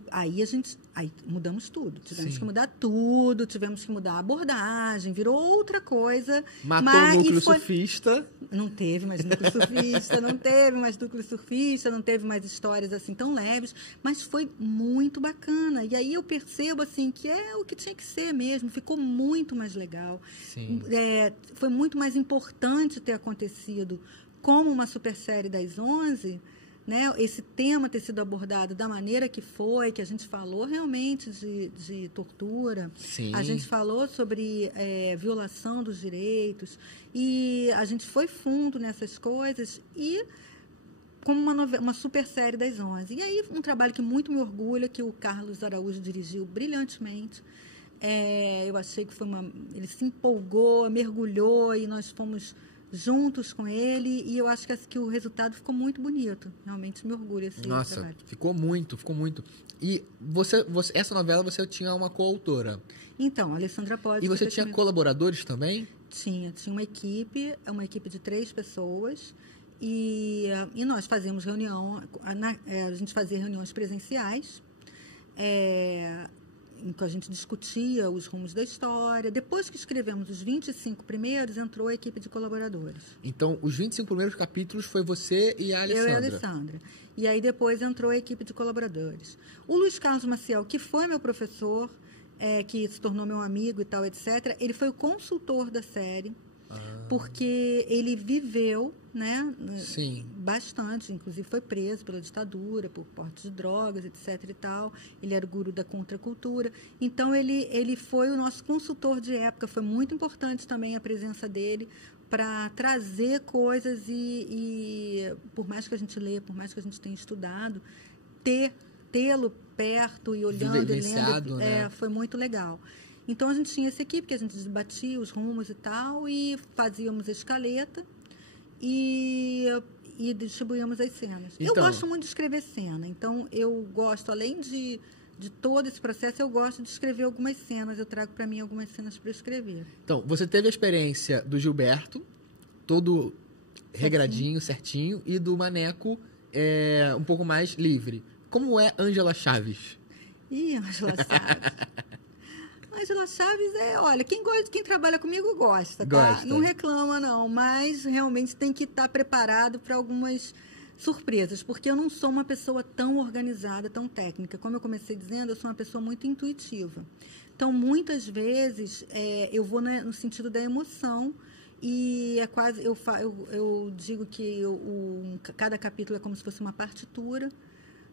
mudamos tudo. Tivemos que mudar tudo, tivemos que mudar a abordagem, virou outra coisa. Matou o núcleo surfista. Não teve mais núcleo surfista, não teve mais núcleo surfista, não teve mais histórias assim tão leves, mas foi muito bacana. E aí eu percebo assim que é o que tinha que ser mesmo, ficou muito mais legal. Sim. Foi muito mais importante ter acontecido como uma super série das 11, né? Esse tema ter sido abordado da maneira que foi, que a gente falou realmente de tortura. Sim. A gente falou sobre violação dos direitos e a gente foi fundo nessas coisas e como uma super série das 11. E aí um trabalho que muito me orgulha, que o Carlos Araújo dirigiu brilhantemente. Eu achei que ele se empolgou, mergulhou e nós fomos juntos com ele, e eu acho que o resultado ficou muito bonito. Realmente me orgulho esse trabalho. Ficou muito. E essa novela você tinha uma coautora. Então, a Alessandra Pode. E você tinha colaboradores também? Tinha uma equipe de 3 pessoas, e nós fazíamos reunião, a gente fazia reuniões presenciais, em que a gente discutia os rumos da história. Depois que escrevemos os 25 primeiros, entrou a equipe de colaboradores. Então, os 25 primeiros capítulos foi você e a Alessandra? Eu e a Alessandra. E aí, depois, entrou a equipe de colaboradores. O Luiz Carlos Maciel, que foi meu professor, que se tornou meu amigo e tal, etc., ele foi o consultor da série. porque ele viveu, né, Sim. bastante, inclusive foi preso pela ditadura, por porte de drogas, etc. e tal. Ele era o guru da contracultura. Então, ele foi o nosso consultor de época. Foi muito importante também a presença dele para trazer coisas e, por mais que a gente leia, por mais que a gente tenha estudado, tê-lo perto e olhando e lendo, né? Foi muito legal. Então, a gente tinha essa equipe que a gente debatia os rumos e tal, e fazíamos a escaleta e distribuíamos as cenas. Então, eu gosto muito de escrever cena, então eu gosto, além de todo esse processo, eu gosto de escrever algumas cenas, eu trago para mim algumas cenas para escrever. Então, você teve a experiência do Gilberto, todo regradinho, certinho, e do Maneco um pouco mais livre. Como é Ângela Chaves? Ângela Chaves. Ângela Chaves olha, quem trabalha comigo gosta, tá? Gosta. Não reclama, não, mas realmente tem que estar preparado para algumas surpresas, porque eu não sou uma pessoa tão organizada, tão técnica. Como eu comecei dizendo, eu sou uma pessoa muito intuitiva. Então, muitas vezes, eu vou no sentido da emoção e é quase... Eu digo que cada capítulo é como se fosse uma partitura,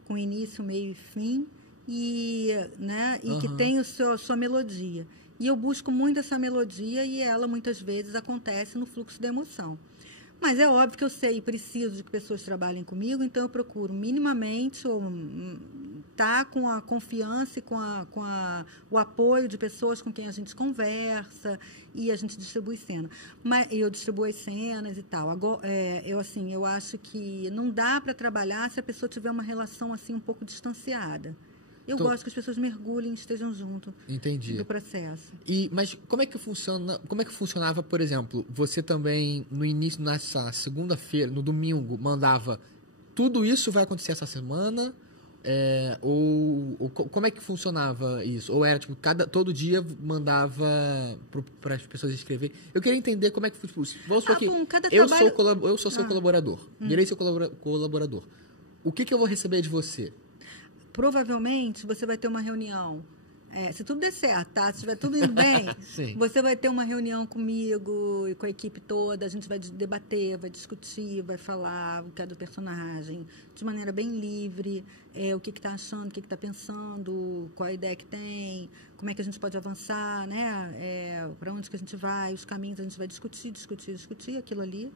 com início, meio e fim, né, e que tem sua melodia. E eu busco muito essa melodia e ela, muitas vezes, acontece no fluxo da emoção. Mas é óbvio que eu sei e preciso de que pessoas trabalhem comigo, então eu procuro minimamente estar com a confiança e com o apoio de pessoas com quem a gente conversa e a gente distribui cena. Mas eu distribuo as cenas e tal. Agora, eu acho que não dá para trabalhar se a pessoa tiver uma relação assim um pouco distanciada. Eu gosto que as pessoas mergulhem e estejam junto do processo. Mas como é que funcionava, por exemplo, você também, no início, nessa segunda-feira, no domingo, mandava tudo isso vai acontecer essa semana? Ou como é que funcionava isso? Ou era, tipo, todo dia mandava para as pessoas escreverem? Eu queria entender como é que... Vamos supor que eu sou seu colaborador. Virei seu colaborador. O que eu vou receber de você? Provavelmente você vai ter uma reunião. Se tudo der certo, tá? Se estiver tudo indo bem, você vai ter uma reunião comigo e com a equipe toda. A gente vai debater, vai discutir, vai falar o que é do personagem de maneira bem livre, o que está achando, o que está pensando, qual a ideia que tem, como é que a gente pode avançar, né? Para onde que a gente vai, os caminhos, a gente vai discutir aquilo ali.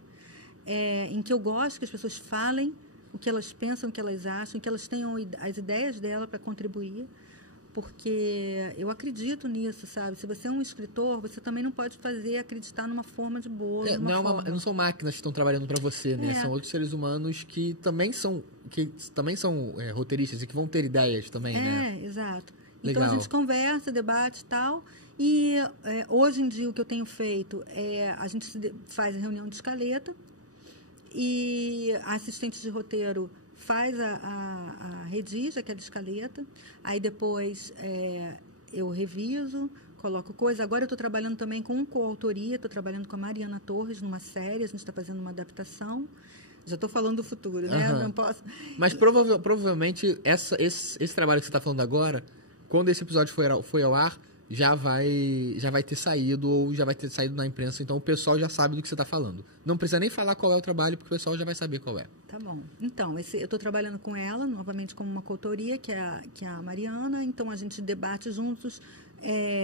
Em que eu gosto que as pessoas falem o que elas pensam, o que elas acham, que elas tenham as ideias dela para contribuir, porque eu acredito nisso, sabe? Se você é um escritor, você também não pode acreditar numa forma de bolo. Não são máquinas que estão trabalhando para você, né? São outros seres humanos que também são roteiristas e que vão ter ideias também, né? Exato. Legal. Então a gente conversa, debate e tal. E hoje em dia o que eu tenho feito a gente faz a reunião de escaleta, e a assistente de roteiro redige aquela escaleta, aí depois eu reviso, coloco coisa. Agora eu estou trabalhando também com coautoria, estou trabalhando com a Mariana Torres numa série, a gente está fazendo uma adaptação. Já estou falando do futuro, né? Não posso... Mas provavelmente esse trabalho que você está falando agora, quando esse episódio foi ao ar, já vai ter saído ou já vai ter saído na imprensa, então o pessoal já sabe do que você está falando. Não precisa nem falar qual é o trabalho, porque o pessoal já vai saber qual é. Tá bom. Então, eu estou trabalhando com ela, novamente como uma coautoria, que é a Mariana, então a gente debate juntos,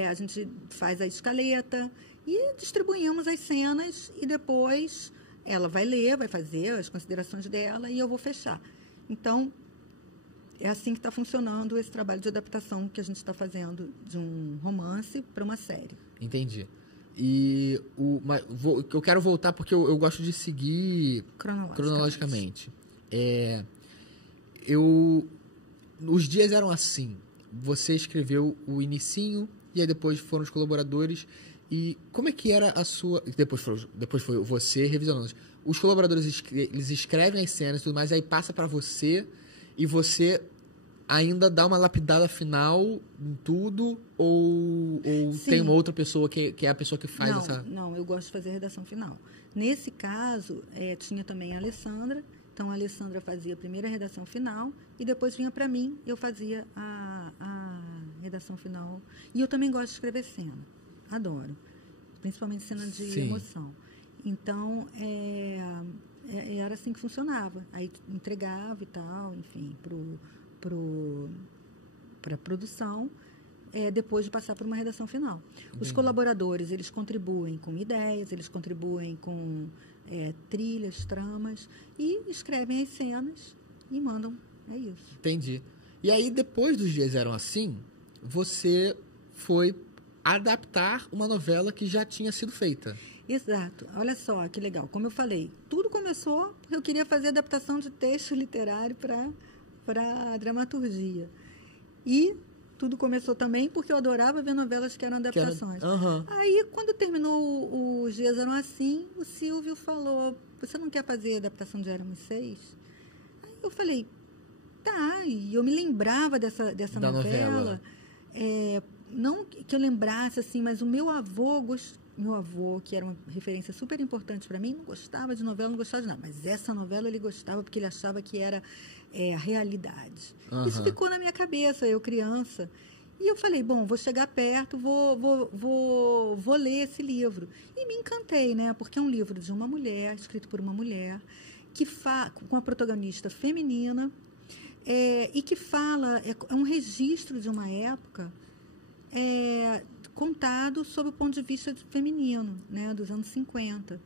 a gente faz a escaleta e distribuímos as cenas e depois ela vai ler, vai fazer as considerações dela e eu vou fechar. Então, é assim que está funcionando esse trabalho de adaptação que a gente está fazendo de um romance para uma série. Entendi. E eu quero voltar porque eu gosto de seguir cronologicamente. Os dias eram assim. Você escreveu o inicinho e aí depois foram os colaboradores. E como é que era a sua... Depois foi você revisionando. Os colaboradores eles escrevem as cenas e tudo mais, aí passa para você... E você ainda dá uma lapidada final em tudo? Ou tem uma outra pessoa que é a pessoa que faz essa... Não, eu gosto de fazer a redação final. Nesse caso, tinha também a Alessandra. Então, a Alessandra fazia a primeira redação final e depois vinha para mim, eu fazia a redação final. E eu também gosto de escrever cena. Adoro. Principalmente cena de emoção. Então, era assim que funcionava. Aí entregava e tal, enfim, para a produção, depois de passar por uma redação final. Os colaboradores, eles contribuem com ideias, eles contribuem com trilhas, tramas, e escrevem as cenas e mandam. É isso. Entendi. E aí, depois dos Dias Eram Assim, você foi adaptar uma novela que já tinha sido feita. Exato. Olha só que legal. Como eu falei, tudo começou porque eu queria fazer adaptação de texto literário para a dramaturgia. E tudo começou também porque eu adorava ver novelas que eram adaptações. Aí, quando terminou Os Dias Eram Assim, o Silvio falou, você não quer fazer adaptação de Éramos Seis? Aí eu falei, tá. E eu me lembrava dessa novela. Não que eu lembrasse, assim, mas o meu avô, que era uma referência super importante para mim, não gostava de novela, não gostava de nada. Mas essa novela ele gostava porque ele achava que era a realidade. Isso ficou na minha cabeça, eu criança. E eu falei, bom, vou chegar perto, vou ler esse livro. E me encantei, né? Porque é um livro de uma mulher, escrito por uma mulher, com a protagonista feminina, e que fala, é um registro de uma época contado sob o ponto de vista feminino, né, dos anos 50.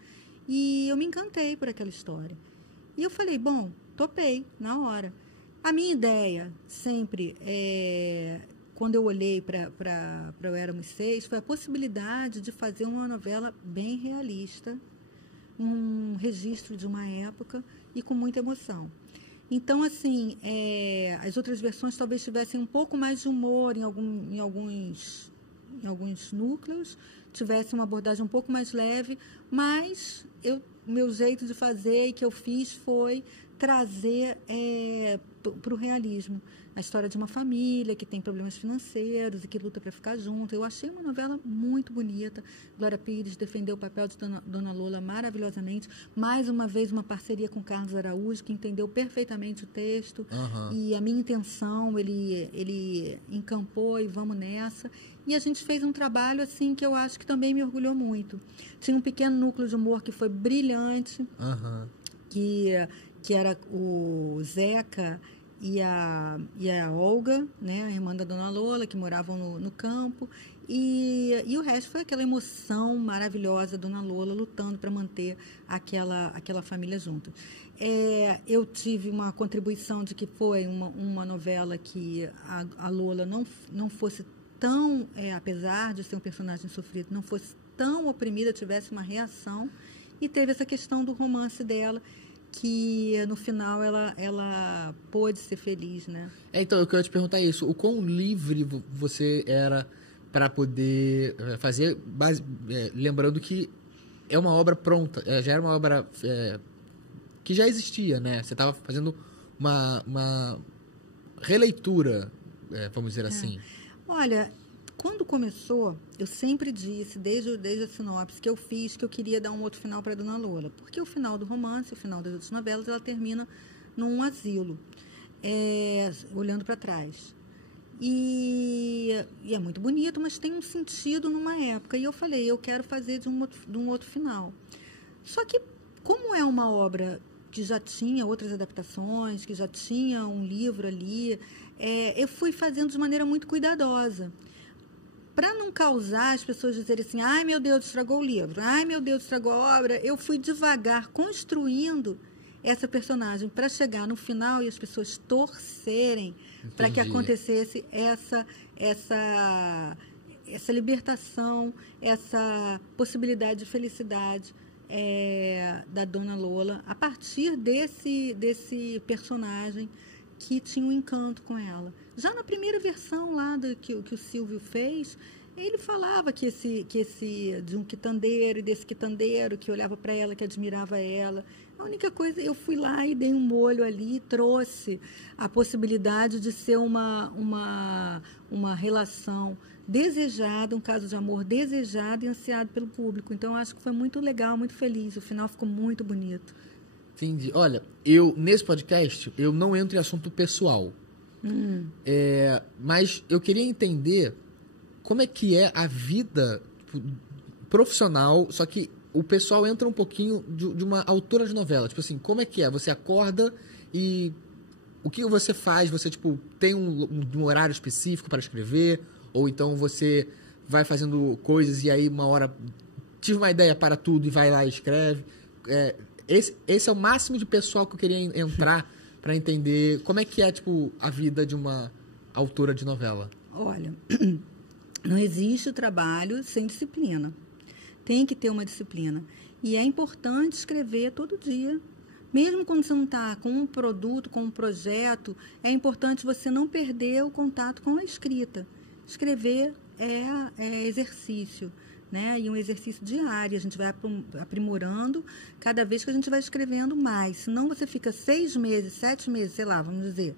E eu me encantei por aquela história. E eu falei, bom, topei na hora. A minha ideia sempre, quando eu olhei para o Éramos Seis, foi a possibilidade de fazer uma novela bem realista, um registro de uma época e com muita emoção. Então, assim, as outras versões talvez tivessem um pouco mais de humor em alguns núcleos, tivesse uma abordagem um pouco mais leve, mas meu jeito de fazer e que eu fiz foi trazer para o realismo a história de uma família que tem problemas financeiros e que luta para ficar junto. Eu achei uma novela muito bonita. Glória Pires defendeu o papel de Dona Lola maravilhosamente. Mais uma vez, uma parceria com Carlos Araújo, que entendeu perfeitamente o texto. E a minha intenção, ele encampou e vamos nessa. E a gente fez um trabalho assim que eu acho que também me orgulhou muito. Tinha um pequeno núcleo de humor que foi brilhante, que era o Zeca e a Olga, né, a irmã da Dona Lola, que moravam no campo. E o resto foi aquela emoção maravilhosa, Dona Lola lutando para manter aquela família junto. Eu tive uma contribuição de que foi uma novela que a Lola não fosse tão, apesar de ser um personagem sofrido, não fosse tão oprimida, tivesse uma reação. E teve essa questão do romance dela, que no final ela pôde ser feliz, né? Então, eu queria te perguntar isso. O quão livre você era para poder fazer, lembrando que é uma obra pronta, já era uma obra que já existia, né? Você estava fazendo uma releitura, vamos dizer assim. Olha, quando começou, eu sempre disse, desde a sinopse que eu fiz, que eu queria dar um outro final para Dona Lola. Porque o final do romance, o final das outras novelas, ela termina num asilo, olhando para trás. E é muito bonito, mas tem um sentido numa época. E eu falei, eu quero fazer de um outro final. Só que, como é uma obra que já tinha outras adaptações, que já tinha um livro ali, eu fui fazendo de maneira muito cuidadosa. Para não causar as pessoas dizerem assim, ai meu Deus, estragou o livro, ai meu Deus, estragou a obra, eu fui devagar construindo essa personagem para chegar no final e as pessoas torcerem para que acontecesse essa libertação, essa possibilidade de felicidade da Dona Lola a partir desse personagem que tinha um encanto com ela. Já na primeira versão lá que o Silvio fez, ele falava que de um quitandeiro e desse quitandeiro que olhava para ela, que admirava ela. A única coisa, eu fui lá e dei um molho ali e trouxe a possibilidade de ser uma relação desejada, um caso de amor desejado e ansiado pelo público. Então, eu acho que foi muito legal, muito feliz. O final ficou muito bonito. Entendi. Olha, nesse podcast, eu não entro em assunto pessoal. Mas eu queria entender como é que é a vida profissional, só que o pessoal entra um pouquinho de uma autora de novela. Tipo assim, como é que é? Você acorda e o que você faz? Você, tipo, tem um horário específico para escrever? Ou então você vai fazendo coisas e aí uma hora tive uma ideia para tudo e vai lá e escreve? Esse é o máximo de pessoal que eu queria entrar para entender como é que é, tipo, a vida de uma autora de novela. Olha, não existe o trabalho sem disciplina. Tem que ter uma disciplina. E é importante escrever todo dia. Mesmo quando você não está com um produto, com um projeto, é importante você não perder o contato com a escrita. Escrever é exercício, né? E um exercício diário. A gente vai aprimorando cada vez que a gente vai escrevendo mais. Senão você fica 6 meses, 7 meses, sei lá, vamos dizer,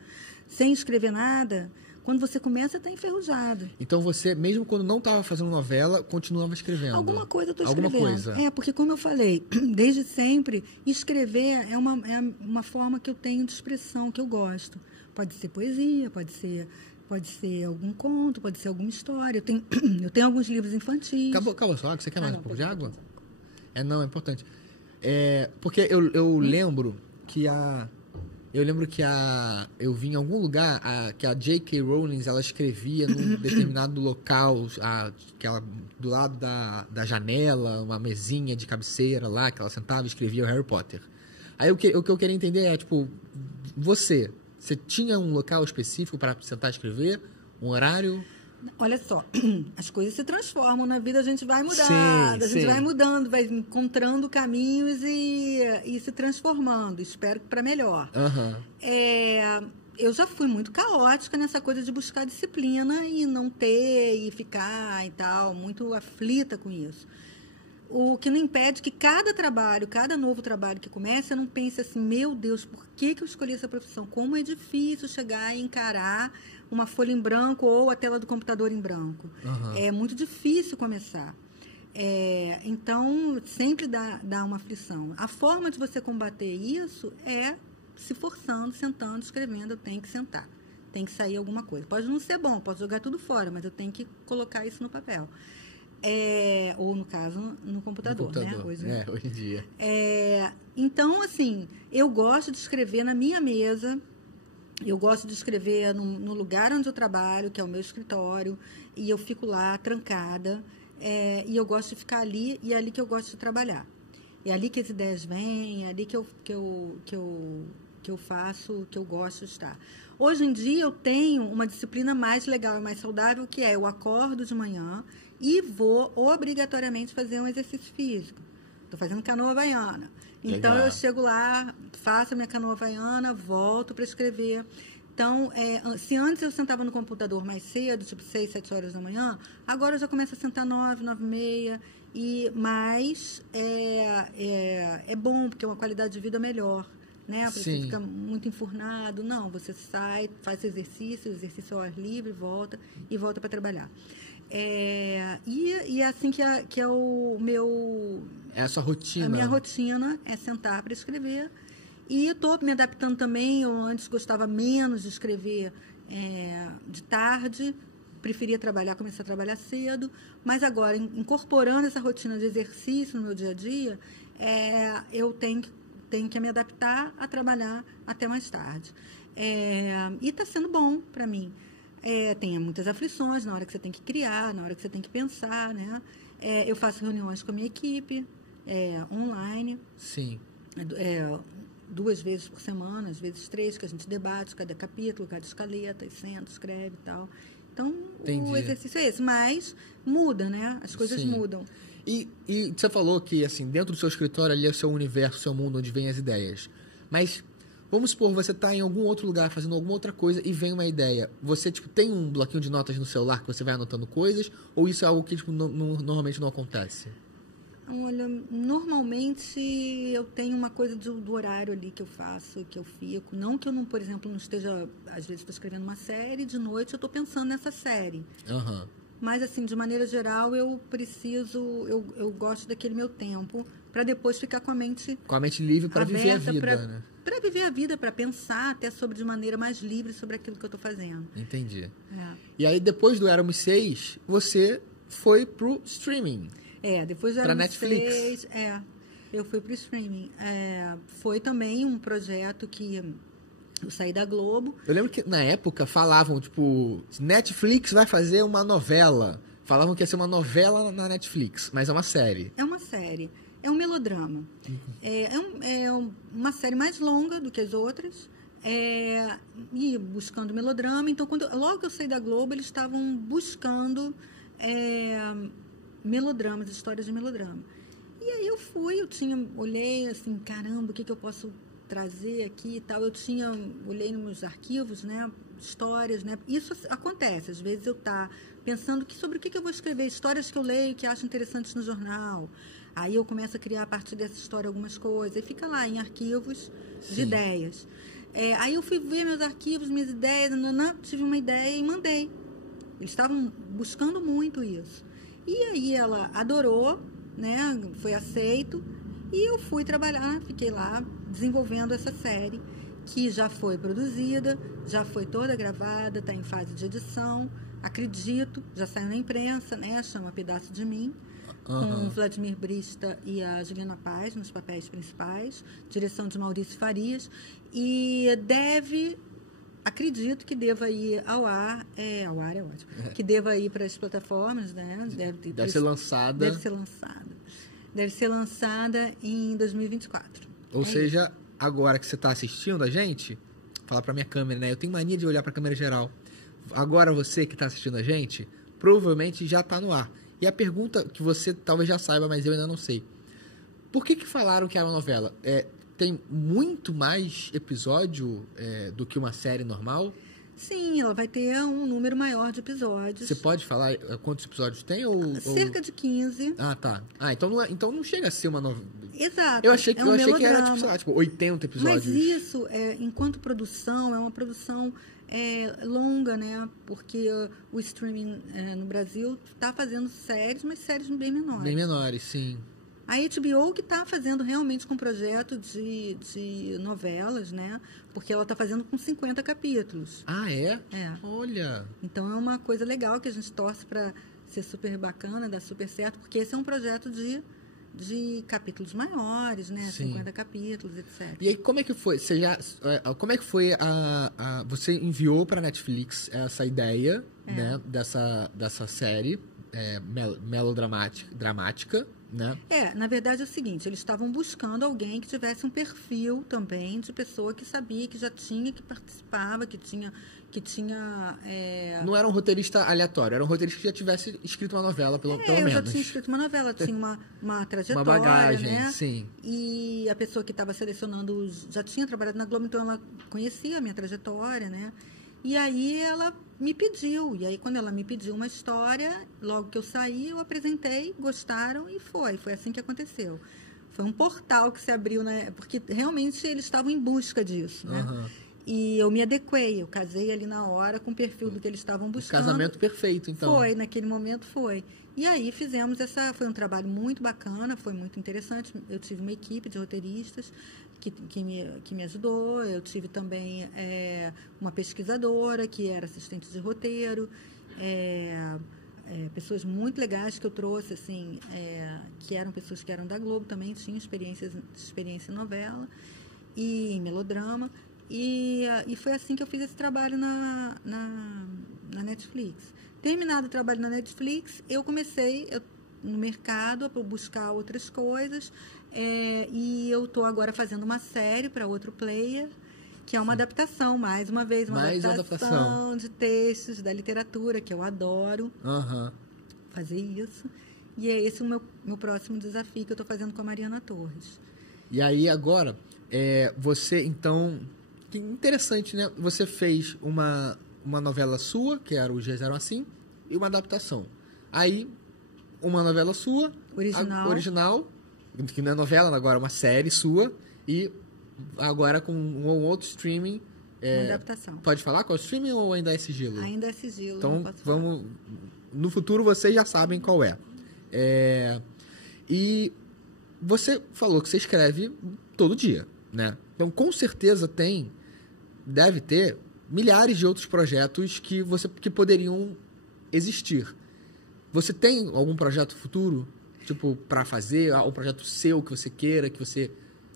sem escrever nada. Quando você começa, está enferrujado. Então você, mesmo quando não estava fazendo novela, continuava escrevendo? Alguma coisa eu estou escrevendo. Alguma coisa. Porque como eu falei, desde sempre, escrever é uma forma que eu tenho de expressão, que eu gosto. Pode ser poesia, pode ser algum conto, pode ser alguma história. Eu tenho alguns livros infantis. Acabou só? Você quer mais um pouco de água? Não, é importante. Porque eu lembro que eu vi em algum lugar que a J.K. Rowling, ela escrevia num determinado local, do lado da janela, uma mesinha de cabeceira lá, que ela sentava e escrevia o Harry Potter. Aí o que eu queria entender é, tipo, você tinha um local específico para sentar e escrever? Um horário? Olha só, as coisas se transformam, na vida a gente vai mudando, sim, a gente vai mudando, vai encontrando caminhos e se transformando, espero que para melhor. Eu já fui muito caótica nessa coisa de buscar disciplina e não ter, e ficar e tal, muito aflita com isso. O que não impede que cada novo trabalho que começa, eu não pense assim, meu Deus, por que eu escolhi essa profissão? Como é difícil chegar e encarar uma folha em branco ou a tela do computador em branco. É muito difícil começar. Então, sempre dá uma aflição. A forma de você combater isso é se forçando, sentando, escrevendo. Eu tenho que sentar. Tem que sair alguma coisa. Pode não ser bom, posso jogar tudo fora, mas eu tenho que colocar isso no papel. Ou, no caso, no computador. Né? Hoje em dia. Então, assim, eu gosto de escrever na minha mesa. Eu gosto de escrever no lugar onde eu trabalho, que é o meu escritório, e eu fico lá, trancada, e eu gosto de ficar ali, e é ali que eu gosto de trabalhar. É ali que as ideias vêm, é ali que eu faço, que eu gosto de estar. Hoje em dia, eu tenho uma disciplina mais legal e mais saudável, que eu acordo de manhã e vou obrigatoriamente fazer um exercício físico. Estou fazendo canoa havaiana. Então, eu chego lá, faço a minha canoa havaiana, volto para escrever. Então, se antes eu sentava no computador mais cedo, tipo 6, 7 horas da manhã, agora eu já começo a sentar 9, 9 e meia. Mas é bom, porque é uma qualidade de vida melhor. Né? Você fica muito enfurnado. Não, você sai, faz exercício ao ar livre, volta para trabalhar. E é assim que é o meu... É a sua rotina. A minha rotina é sentar para escrever. E estou me adaptando também. Eu antes gostava menos de escrever de tarde. Preferia começar a trabalhar cedo. Mas agora, incorporando essa rotina de exercício no meu dia a dia, eu tenho que me adaptar a trabalhar até mais tarde. E está sendo bom para mim. Tem muitas aflições na hora que você tem que criar, na hora que você tem que pensar, né? Eu faço reuniões com a minha equipe, online. Sim. 2 vezes por semana, às vezes 3, que a gente debate cada capítulo, cada escaleta, e senta, escreve e tal. Então, Entendi. O exercício é esse. Mas muda, né? As coisas mudam. E você falou que, assim, dentro do seu escritório ali é o seu universo, o seu mundo, onde vêm as ideias. Mas... vamos supor, você está em algum outro lugar fazendo alguma outra coisa e vem uma ideia. Você tem um bloquinho de notas no celular que você vai anotando coisas? Ou isso é algo que normalmente não acontece? Olha, normalmente eu tenho uma coisa do horário ali que eu faço, que eu fico. Não que eu, não, por exemplo, não esteja... Às vezes estou escrevendo uma série, de noite eu estou pensando nessa série. Mas, assim, de maneira geral, eu gosto daquele meu tempo para depois ficar com a mente... com a mente livre para viver a vida, né? Para viver a vida, para pensar até de maneira mais livre sobre aquilo que eu estou fazendo. Entendi. E aí, depois do Éramos 6, você foi pro streaming. Depois pra Netflix. Eu fui pro streaming. Foi também um projeto que eu saí da Globo. Eu lembro que na época falavam, tipo, Netflix vai fazer uma novela. Falavam que ia ser uma novela na Netflix, mas é uma série. É uma série. É um melodrama. Uma série mais longa do que as outras. E buscando melodrama. Então, logo que eu saí da Globo, eles estavam buscando melodramas, histórias de melodrama. E aí eu olhei assim, caramba, o que eu posso trazer aqui e tal. Olhei nos meus arquivos, né, histórias, né. Isso acontece, às vezes eu pensando sobre o que eu vou escrever, histórias que eu leio, que acho interessantes no jornal. Aí eu começo a criar a partir dessa história algumas coisas, e fica lá em arquivos de ideias. Aí eu fui ver meus arquivos, minhas ideias, tive uma ideia e mandei. Eles estavam buscando muito isso. E aí ela adorou, né, foi aceito, e eu fui trabalhar, fiquei lá desenvolvendo essa série, que já foi produzida, já foi toda gravada, está em fase de edição, acredito, já saiu na imprensa, né, chama Pedaço de Mim, com o Vladimir Brista e a Juliana Paz nos papéis principais, direção de Maurício Farias, e acredito que deva ir ao ar, ao ar é ótimo, que deva ir para as plataformas, né? Deve ser lançada. Deve ser lançada em 2024. Ou seja, agora que você está assistindo a gente, fala para minha câmera, né? Eu tenho mania de olhar para a câmera geral. Agora você que está assistindo a gente, provavelmente já está no ar. E a pergunta que você talvez já saiba, mas eu ainda não sei. Por que falaram que era uma novela? Tem muito mais episódio do que uma série normal? Sim, ela vai ter um número maior de episódios. Você pode falar quantos episódios tem? Cerca de 15. Ah, tá. Então não chega a ser uma novela. Exato. Eu achei que era, tipo, sei lá, 80 episódios. Mas isso, enquanto produção, é uma produção longa, né? Porque o streaming no Brasil está fazendo séries, mas séries bem menores. Bem menores, sim. A HBO que está fazendo realmente com um projeto de novelas, né? Porque ela está fazendo com 50 capítulos. Ah, é? É. Olha! Então é uma coisa legal que a gente torce para ser super bacana, dar super certo, porque esse é um projeto de capítulos maiores, né? Sim. 50 capítulos, etc. E aí, como é que foi? Como é que foi você enviou para a Netflix essa ideia, né? Dessa série melodramática, né? Na verdade é o seguinte, eles estavam buscando alguém que tivesse um perfil também de pessoa que sabia, que já tinha, que participava, que tinha Não era um roteirista aleatório, era um roteirista que já tivesse escrito uma novela, pelo menos. Eu já tinha escrito uma novela, tinha uma trajetória, uma bagagem, né? Sim. E a pessoa que estava selecionando já tinha trabalhado na Globo, então ela conhecia a minha trajetória, né? E aí ela me pediu. E aí, quando ela me pediu uma história, logo que eu saí, eu apresentei, gostaram e foi. Foi assim que aconteceu. Foi um portal que se abriu, né? Porque realmente eles estavam em busca disso, né? Uhum. E eu me adequei, eu casei ali na hora com o perfil do que eles estavam buscando. O casamento perfeito, então. Foi, naquele momento foi. E aí fizemos foi um trabalho muito bacana, foi muito interessante. Eu tive uma equipe de roteiristas que me ajudou. Eu tive também uma pesquisadora que era assistente de roteiro, pessoas muito legais que eu trouxe, assim, que eram pessoas que eram da Globo também, tinham experiência em novela e em melodrama. E foi assim que eu fiz esse trabalho na Netflix. Terminado o trabalho na Netflix, eu comecei no mercado a buscar outras coisas, e eu estou agora fazendo uma série para outro player, que é uma adaptação, mais uma vez, uma adaptação de textos da literatura, que eu adoro fazer isso. E é esse o meu próximo desafio que eu estou fazendo com a Mariana Torres. E aí agora, você então... Que interessante, né? Você fez uma novela sua, que era o G Eram Assim, e uma adaptação. Aí, uma novela sua, original, que não é novela, agora é uma série sua, e agora com um outro streaming. Uma adaptação. Pode falar qual é o streaming ou ainda é sigilo? Ainda é sigilo. Então, vamos. No futuro vocês já sabem qual é. E você falou que você escreve todo dia, né? Então, com certeza deve ter milhares de outros projetos que poderiam existir. Você tem algum projeto futuro, tipo, para fazer? Um projeto seu que você queira, que você...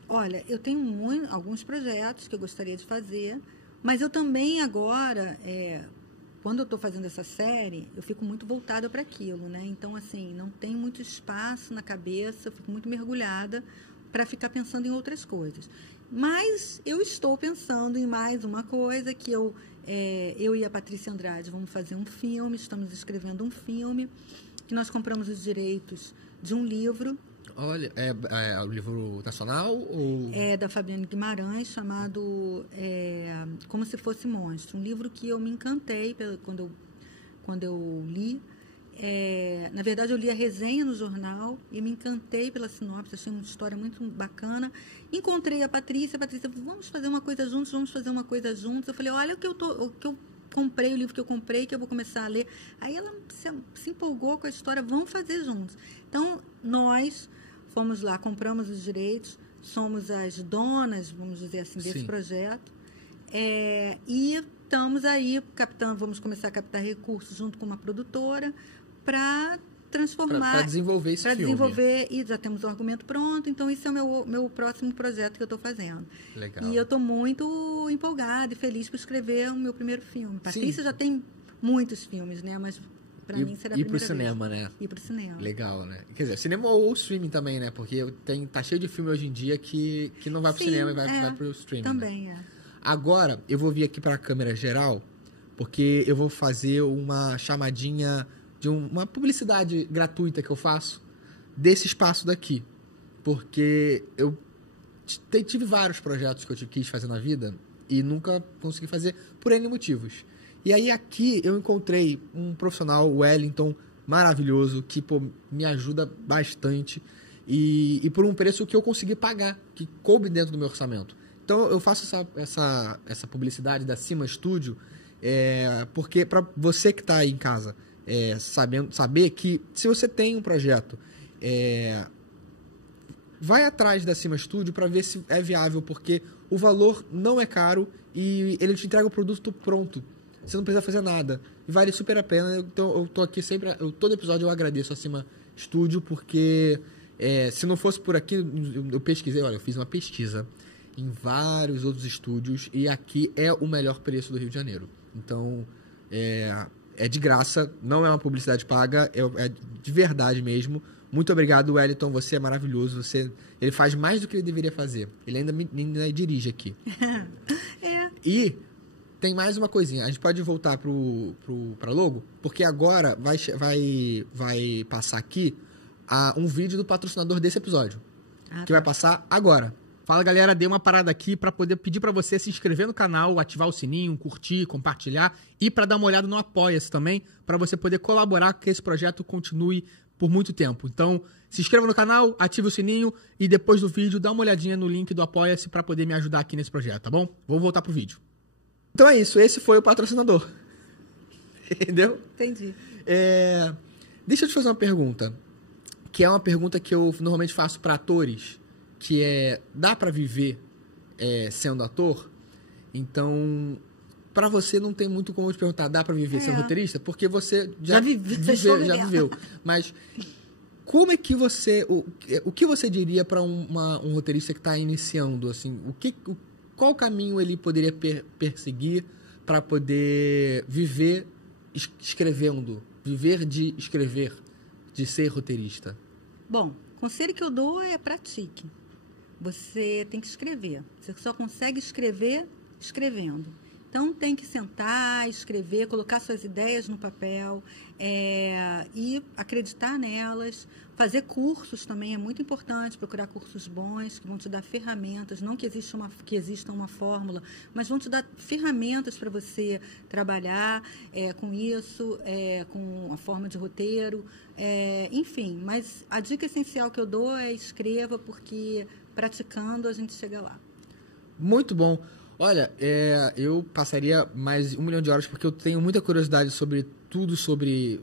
Olha, eu tenho alguns projetos que eu gostaria de fazer, mas eu também agora, quando eu estou fazendo essa série, eu fico muito voltada para aquilo, né? Então, assim, não tem muito espaço na cabeça, eu fico muito mergulhada para ficar pensando em outras coisas. Mas eu estou pensando em mais uma coisa que eu e a Patrícia Andrade vamos fazer um filme, estamos escrevendo um filme, que nós compramos os direitos de um livro. Olha, é o livro nacional? Ou... É da Fabiane Guimarães, chamado Como Se Fosse Monstro. Um livro que eu me encantei quando eu li. Na verdade, eu li a resenha no jornal e me encantei pela sinopse, achei uma história muito bacana. Encontrei a Patrícia, vamos fazer uma coisa juntos, Eu falei, olha o que eu comprei, o livro que eu comprei, que eu vou começar a ler. Aí ela se empolgou com a história, vamos fazer juntos. Então, nós fomos lá, compramos os direitos, somos as donas, vamos dizer assim, desse projeto. E estamos aí, vamos começar a captar recursos junto com uma produtora para transformar... Para desenvolver esse filme. Para desenvolver, e já temos o argumento pronto, então esse é o meu próximo projeto que eu estou fazendo. Legal. E eu estou muito empolgada e feliz por escrever o meu primeiro filme. Patrícia já tem muitos filmes, né? Mas para mim será a primeira vez. Ir pro cinema, né? Ir pro cinema. Legal, né? Quer dizer, cinema ou streaming também, né? Porque tá cheio de filme hoje em dia que não vai pro cinema e vai pro streaming. Também, né? Agora, eu vou vir aqui para a câmera geral, porque eu vou fazer uma chamadinha de uma publicidade gratuita que eu faço desse espaço daqui. Porque eu tive vários projetos que eu quis fazer na vida e nunca consegui fazer por N motivos. E aí aqui eu encontrei um profissional, o Wellington, maravilhoso, que me ajuda bastante e por um preço que eu consegui pagar, que coube dentro do meu orçamento. Então eu faço essa publicidade da Cima Studio porque para você que está aí em casa saber que se você tem um projeto, vai atrás da Cima Studio para ver se é viável, porque o valor não é caro e ele te entrega o produto pronto. Você não precisa fazer nada. E vale super a pena. Então, eu tô aqui sempre... todo episódio eu agradeço a Cima Studio, porque se não fosse por aqui, eu pesquisei. Olha, eu fiz uma pesquisa em vários outros estúdios e aqui é o melhor preço do Rio de Janeiro. Então, é de graça, não é uma publicidade paga, é de verdade mesmo. Muito obrigado, Wellington. Você é maravilhoso. Ele faz mais do que ele deveria fazer. Ele ainda dirige aqui. E... tem mais uma coisinha. A gente pode voltar pra logo? Porque agora vai passar aqui um vídeo do patrocinador desse episódio. Que vai passar agora. Fala, galera. Dei uma parada aqui para poder pedir para você se inscrever no canal, ativar o sininho, curtir, compartilhar e para dar uma olhada no Apoia-se também, para você poder colaborar com que esse projeto continue por muito tempo. Então, se inscreva no canal, ative o sininho e depois do vídeo dá uma olhadinha no link do Apoia-se para poder me ajudar aqui nesse projeto, tá bom? Vamos voltar pro vídeo. Então é isso, esse foi o patrocinador. Entendeu? Entendi. Deixa eu te fazer uma pergunta, que é uma pergunta que eu normalmente faço para atores, que dá para viver sendo ator? Então, para você não tem muito como eu te perguntar, dá para viver sendo roteirista? Porque você já viveu. Mas como é que você... O que você diria para um roteirista que está iniciando? Assim, qual caminho ele poderia perseguir para poder viver escrevendo? Viver de escrever, de ser roteirista? Bom, o conselho que eu dou é pratique. Você tem que escrever. Você só consegue escrever escrevendo. Então, tem que sentar, escrever, colocar suas ideias no papel e acreditar nelas. Fazer cursos também é muito importante, procurar cursos bons que vão te dar ferramentas, não que exista uma fórmula, mas vão te dar ferramentas para você trabalhar com isso, com a forma de roteiro, enfim. Mas a dica essencial que eu dou é escreva, porque praticando a gente chega lá. Muito bom. Olha, eu passaria mais 1 milhão de horas, porque eu tenho muita curiosidade sobre tudo, sobre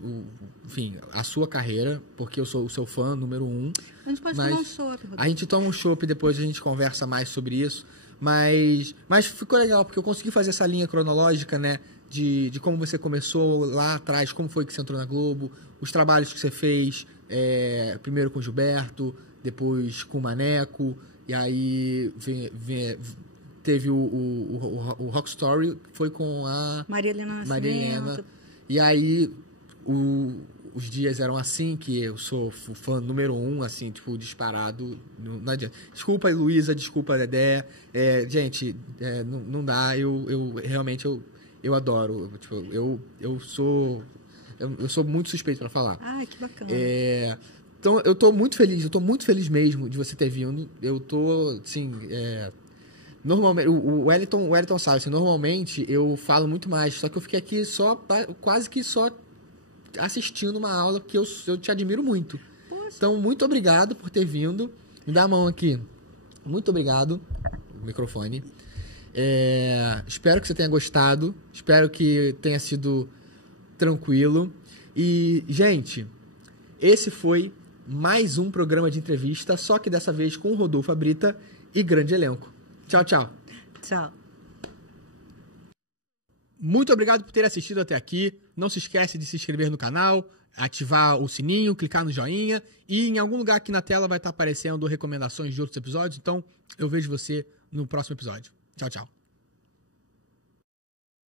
a sua carreira, porque eu sou o seu fã número 1. A gente pode tomar um chopp, Rodrigo. A gente toma um chopp, depois a gente conversa mais sobre isso. Mas ficou legal, porque eu consegui fazer essa linha cronológica, né? de como você começou lá atrás, como foi que você entrou na Globo, os trabalhos que você fez, primeiro com o Gilberto, depois com o Maneco, e aí teve o Rock Story, foi com a Maria Helena. E aí os dias eram assim, que eu sou fã número 1, assim, tipo, disparado, não adianta. Desculpa, Luísa, desculpa, Dedé, gente, não dá, eu realmente, eu adoro, tipo, eu sou muito suspeito pra falar. Ai, que bacana. Então, eu tô muito feliz mesmo de você ter vindo, eu tô, assim, normalmente, o Wellington sabe, assim, normalmente eu falo muito mais, só que eu fiquei aqui quase que só assistindo uma aula que eu te admiro muito. Poxa. Então, muito obrigado por ter vindo. Me dá a mão aqui. Muito obrigado. O microfone. Espero que você tenha gostado. Espero que tenha sido tranquilo. E, gente, esse foi mais um programa de entrevista, só que dessa vez com o Rodolfo Abrita e grande elenco. Tchau, tchau. Tchau. Muito obrigado por ter assistido até aqui. Não se esquece de se inscrever no canal, ativar o sininho, clicar no joinha. E em algum lugar aqui na tela vai estar aparecendo recomendações de outros episódios. Então, eu vejo você no próximo episódio. Tchau, tchau.